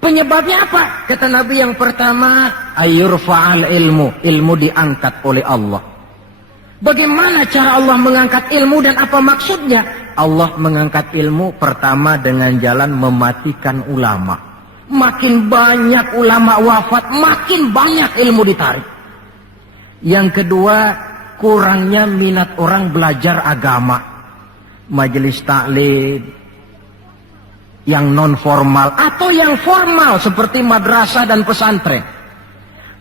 Penyebabnya apa? Kata Nabi yang pertama, ayyurfa'al ilmu. Ilmu diangkat oleh Allah. Bagaimana cara Allah mengangkat ilmu dan apa maksudnya? Allah mengangkat ilmu pertama dengan jalan mematikan ulama. Makin banyak ulama wafat, makin banyak ilmu ditarik. Yang kedua, kurangnya minat orang belajar agama. Majelis taklim yang non formal atau yang formal seperti madrasah dan pesantren.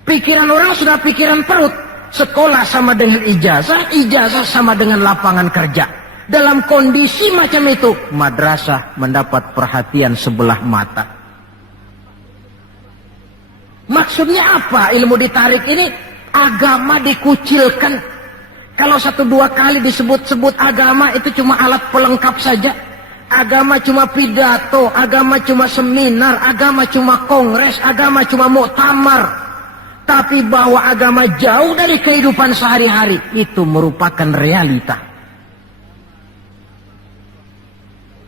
Pikiran orang sudah pikiran perut. Sekolah sama dengan ijazah, ijazah sama dengan lapangan kerja. Dalam kondisi macam itu, madrasah mendapat perhatian sebelah mata. Maksudnya apa ilmu ditarik ini? Agama dikucilkan. Kalau 1-2 kali disebut-sebut agama, itu cuma alat pelengkap saja. Agama cuma pidato, agama cuma seminar, agama cuma kongres, agama cuma muktamar. Tapi bahwa agama jauh dari kehidupan sehari-hari, itu merupakan realita.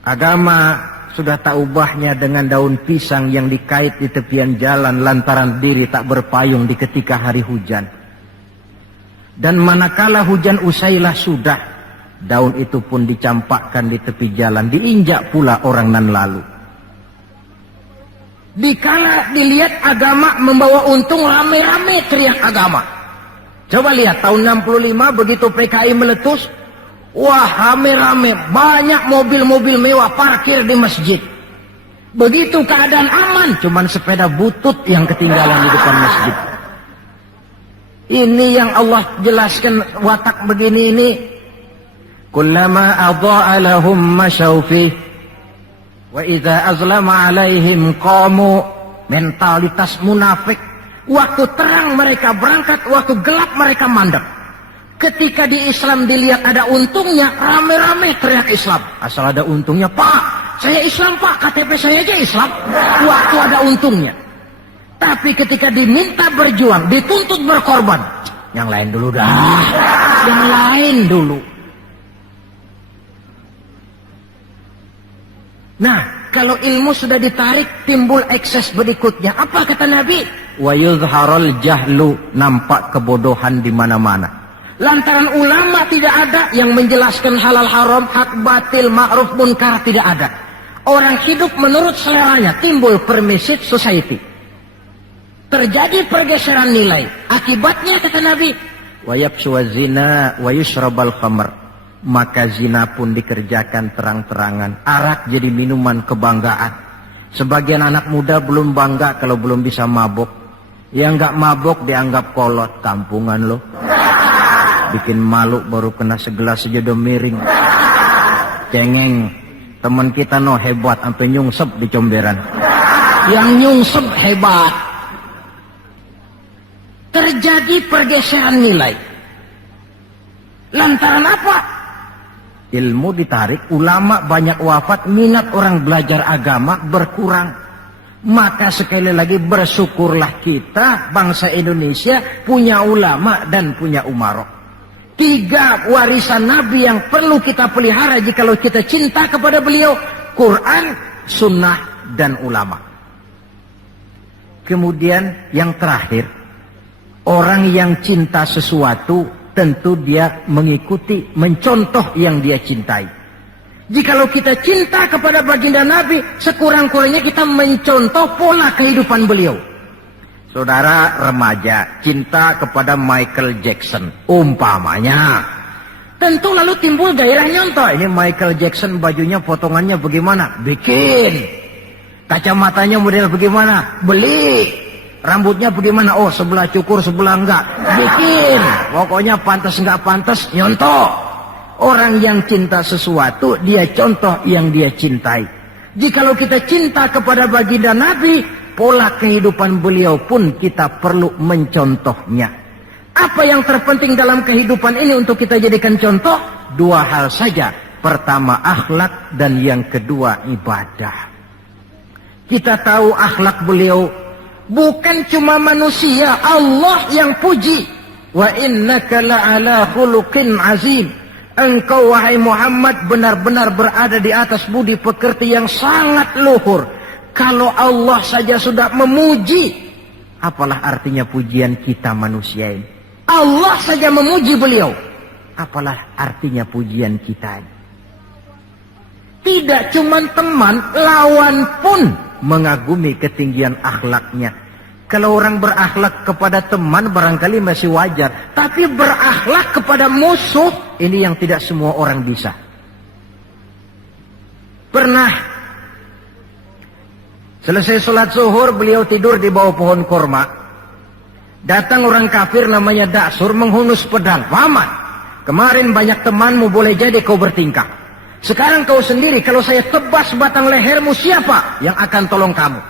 Agama sudah tak ubahnya dengan daun pisang yang dikait di tepian jalan lantaran diri tak berpayung di ketika hari hujan. Dan manakala hujan usailah sudah, daun itu pun dicampakkan di tepi jalan, diinjak pula orang nan lalu. Dikala dilihat agama membawa untung, rame-rame teriak agama. Coba lihat tahun 65 begitu PKI meletus, wah rame-rame, banyak mobil-mobil mewah parkir di masjid. Begitu keadaan aman, cuman sepeda butut yang ketinggalan di depan masjid. Ini yang Allah jelaskan watak begini ini. Kullama adha'a lahum masyaw fih Wa idza azlama alaihim qamu, mentalitas munafik. Waktu terang mereka berangkat, waktu gelap mereka mandek. Ketika di Islam dilihat ada untungnya, rame-rame teriak Islam. Asal ada untungnya, Pak, saya Islam Pak, KTP saya aja Islam. Waktu ada untungnya. Tapi ketika diminta berjuang, dituntut berkorban, yang lain dulu dah, yang lain dulu. Nah, kalau ilmu sudah ditarik, timbul ekses berikutnya. Apa kata Nabi? Wa yuzharul jahlu, nampak kebodohan di mana-mana. Lantaran ulama tidak ada yang menjelaskan halal haram, hak batil, ma'ruf munkar, tidak ada. Orang hidup menurut seleranya, timbul permissive society. Terjadi pergeseran nilai. Akibatnya kata Nabi, wa yabsu zina wa yushrabal khamr. Maka zina pun dikerjakan terang-terangan. Arak jadi minuman kebanggaan. Sebagian anak muda belum bangga kalau belum bisa mabok. Yang nggak mabok dianggap kolot. Kampungan lo. Bikin malu baru kena segelas sejodoh miring. Cengeng. Teman kita no hebat. Sampai nyungsep di comberan. Yang nyungsep hebat. Terjadi pergeseran nilai. Lantaran apa? Ilmu ditarik, ulama banyak wafat, minat orang belajar agama berkurang. Maka sekali lagi bersyukurlah kita, bangsa Indonesia, punya ulama dan punya umarok. 3 warisan Nabi yang perlu kita pelihara jikalau kita cinta kepada beliau. Quran, sunnah, dan ulama. Kemudian yang terakhir, orang yang cinta sesuatu, tentu dia mengikuti, mencontoh yang dia cintai. Jikalau kita cinta kepada baginda Nabi, sekurang-kurangnya kita mencontoh pola kehidupan beliau. Saudara remaja, cinta kepada Michael Jackson, umpamanya. Tentu lalu timbul gairah nyontoh. Ini Michael Jackson, bajunya potongannya bagaimana? Bikin. Kacamatanya model bagaimana? Beli. Rambutnya bagaimana? Oh, sebelah cukur, sebelah enggak. Bikin. Pokoknya pantas enggak pantas, nyontoh. Orang yang cinta sesuatu, dia contoh yang dia cintai. Jikalau kita cinta kepada baginda Nabi, pola kehidupan beliau pun kita perlu mencontohnya. Apa yang terpenting dalam kehidupan ini untuk kita jadikan contoh? 2 hal saja. Pertama, akhlak, dan yang kedua, ibadah. Kita tahu akhlak beliau bukan cuma manusia, Allah yang puji. Wa innaka la'ala khuluqin azim. Engkau wahai Muhammad benar-benar berada di atas budi pekerti yang sangat luhur. Kalau Allah saja sudah memuji, apalah artinya pujian kita manusia ini? Allah saja memuji beliau, apalah artinya pujian kita ini? Tidak cuma teman, lawan pun mengagumi ketinggian akhlaknya. Kalau orang berakhlak kepada teman barangkali masih wajar, tapi berakhlak kepada musuh, ini yang tidak semua orang bisa. Pernah selesai sholat zuhur, beliau tidur di bawah pohon korma. Datang orang kafir namanya Da'sur menghunus pedang. Muhammad, kemarin banyak temanmu, boleh jadi kau bertingkah. Sekarang kau sendiri, kalau saya tebas batang lehermu, siapa yang akan tolong kamu?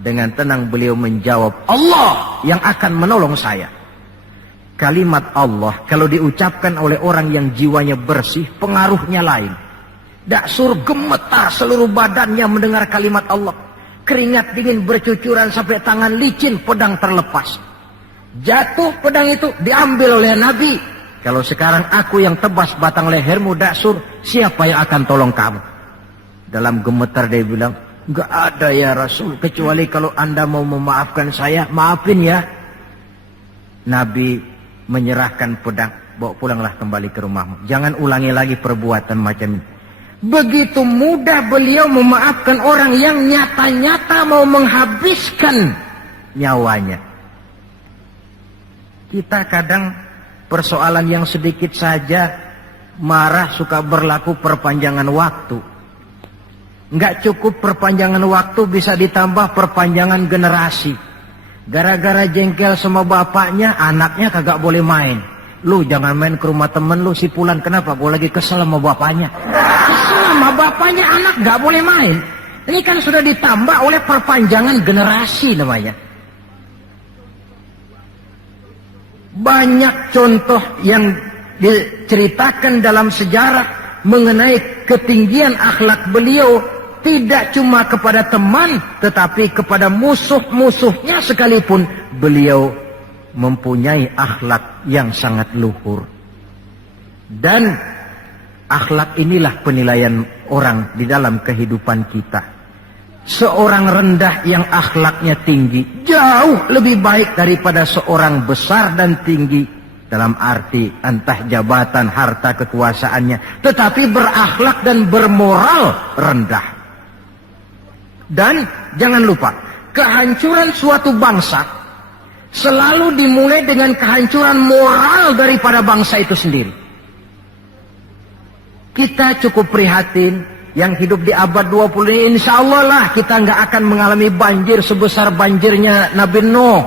Dengan tenang beliau menjawab, Allah yang akan menolong saya. Kalimat Allah kalau diucapkan oleh orang yang jiwanya bersih, pengaruhnya lain. Da'sur gemetar seluruh badannya mendengar kalimat Allah. Keringat dingin bercucuran sampai tangan licin, pedang terlepas. Jatuh pedang itu, diambil oleh Nabi. Kalau sekarang aku yang tebas batang lehermu Da'sur, siapa yang akan tolong kamu? Dalam gemetar dia bilang, enggak ada ya Rasul, kecuali kalau Anda mau memaafkan saya, maafin ya. Nabi menyerahkan pedang, bawa pulanglah kembali ke rumahmu. Jangan ulangi lagi perbuatan macam ini. Begitu mudah beliau memaafkan orang yang nyata-nyata mau menghabiskan nyawanya. Kita kadang persoalan yang sedikit saja marah, suka berlaku perpanjangan waktu. Enggak cukup perpanjangan waktu, bisa ditambah perpanjangan generasi. Gara-gara jengkel sama bapaknya, anaknya kagak boleh main. Lu jangan main ke rumah temen lu, si Pulan, kenapa? Gue lagi kesel sama bapaknya. Kesel sama bapaknya, anak gak boleh main. Ini kan sudah ditambah oleh perpanjangan generasi namanya. Banyak contoh yang diceritakan dalam sejarah mengenai ketinggian akhlak beliau, tidak cuma kepada teman tetapi kepada musuh-musuhnya sekalipun beliau mempunyai akhlak yang sangat luhur. Dan akhlak inilah penilaian orang di dalam kehidupan kita. Seorang rendah yang akhlaknya tinggi jauh lebih baik daripada seorang besar dan tinggi, dalam arti entah jabatan, harta, kekuasaannya, tetapi berakhlak dan bermoral rendah. Dan jangan lupa, kehancuran suatu bangsa selalu dimulai dengan kehancuran moral daripada bangsa itu sendiri. Kita cukup prihatin yang hidup di abad 20 ini, insya Allah lah kita nggak akan mengalami banjir sebesar banjirnya Nabi Nuh.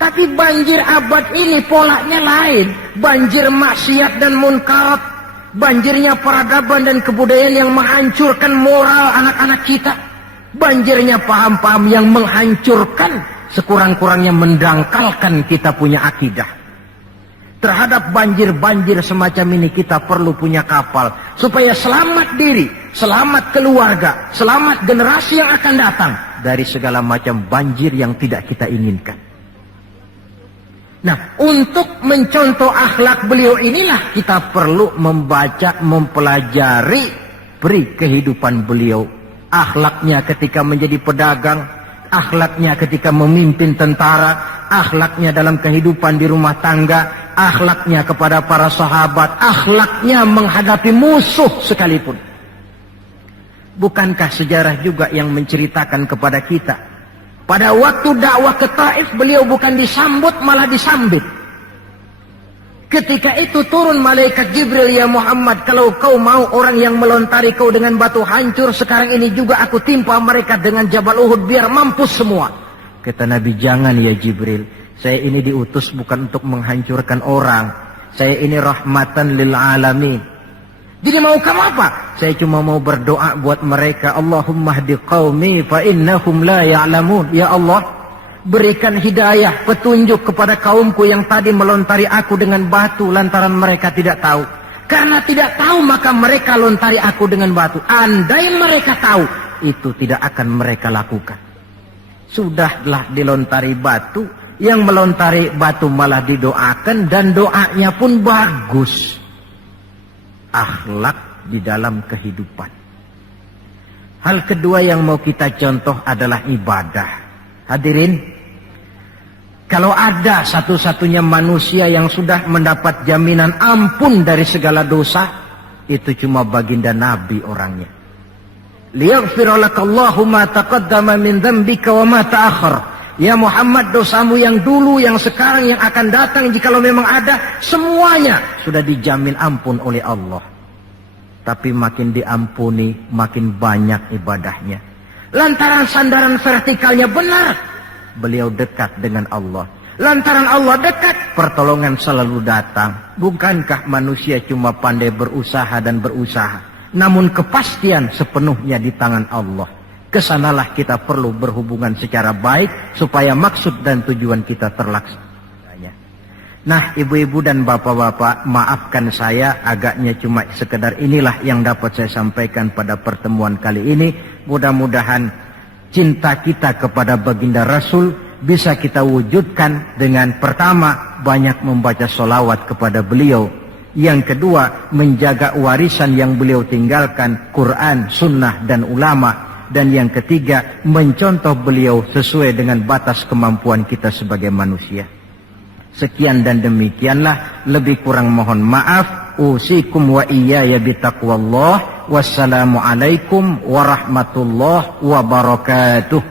Tapi banjir abad ini polanya lain. Banjir maksiat dan munkarat, banjirnya peradaban dan kebudayaan yang menghancurkan moral anak-anak kita, banjirnya paham-paham yang menghancurkan, sekurang-kurangnya mendangkalkan kita punya akidah. Terhadap banjir-banjir semacam ini kita perlu punya kapal supaya selamat diri, selamat keluarga, selamat generasi yang akan datang dari segala macam banjir yang tidak kita inginkan. Nah, untuk mencontoh akhlak beliau inilah kita perlu membaca, mempelajari peri kehidupan beliau. Akhlaknya ketika menjadi pedagang, akhlaknya ketika memimpin tentara, akhlaknya dalam kehidupan di rumah tangga, akhlaknya kepada para sahabat, akhlaknya menghadapi musuh sekalipun. Bukankah sejarah juga yang menceritakan kepada kita, pada waktu dakwah ke Taif beliau bukan disambut malah disambit. Ketika itu turun malaikat Jibril, ya Muhammad, kalau kau mau orang yang melontari kau dengan batu hancur, sekarang ini juga aku timpa mereka dengan Jabal Uhud biar mampus semua. Kata Nabi, jangan ya Jibril, saya ini diutus bukan untuk menghancurkan orang, saya ini rahmatan lil alamin. Jadi mau kamu apa? Saya cuma mau berdoa buat mereka. Allahumma hdi qaumi fa innahum la ya'lamun. Ya Allah, berikan hidayah, petunjuk kepada kaumku yang tadi melontari aku dengan batu lantaran mereka tidak tahu. Karena tidak tahu maka mereka lontari aku dengan batu. Andai mereka tahu, itu tidak akan mereka lakukan. Sudahlah dilontari batu, yang melontari batu malah didoakan dan doanya pun bagus. Akhlak di dalam kehidupan. Hal kedua yang mau kita contoh adalah ibadah. Hadirin, kalau ada satu-satunya manusia yang sudah mendapat jaminan ampun dari segala dosa, itu cuma baginda Nabi orangnya. Liyaghfira lakallahu ma taqaddama min dzambika wa ma ta'akhkhar. Ya Muhammad, dosamu yang dulu, yang sekarang, yang akan datang, jikalau memang ada, semuanya sudah dijamin ampun oleh Allah. Tapi makin diampuni, makin banyak ibadahnya. Lantaran sandaran vertikalnya benar, beliau dekat dengan Allah. Lantaran Allah dekat, pertolongan selalu datang. Bukankah manusia cuma pandai berusaha dan berusaha, namun kepastian sepenuhnya di tangan Allah. Kesanalah kita perlu berhubungan secara baik supaya maksud dan tujuan kita terlaksana. Nah, ibu-ibu dan bapak-bapak, maafkan saya agaknya cuma sekedar inilah yang dapat saya sampaikan pada pertemuan kali ini. Mudah-mudahan cinta kita kepada baginda Rasul bisa kita wujudkan dengan pertama, banyak membaca sholawat kepada beliau. Yang kedua, menjaga warisan yang beliau tinggalkan, Quran, sunnah, dan ulama. Dan yang ketiga, mencontoh beliau sesuai dengan batas kemampuan kita sebagai manusia. Sekian dan demikianlah, lebih kurang mohon maaf. Usikum wa iyaya bitaqwallah. Wassalamualaikum warahmatullahi wabarakatuh.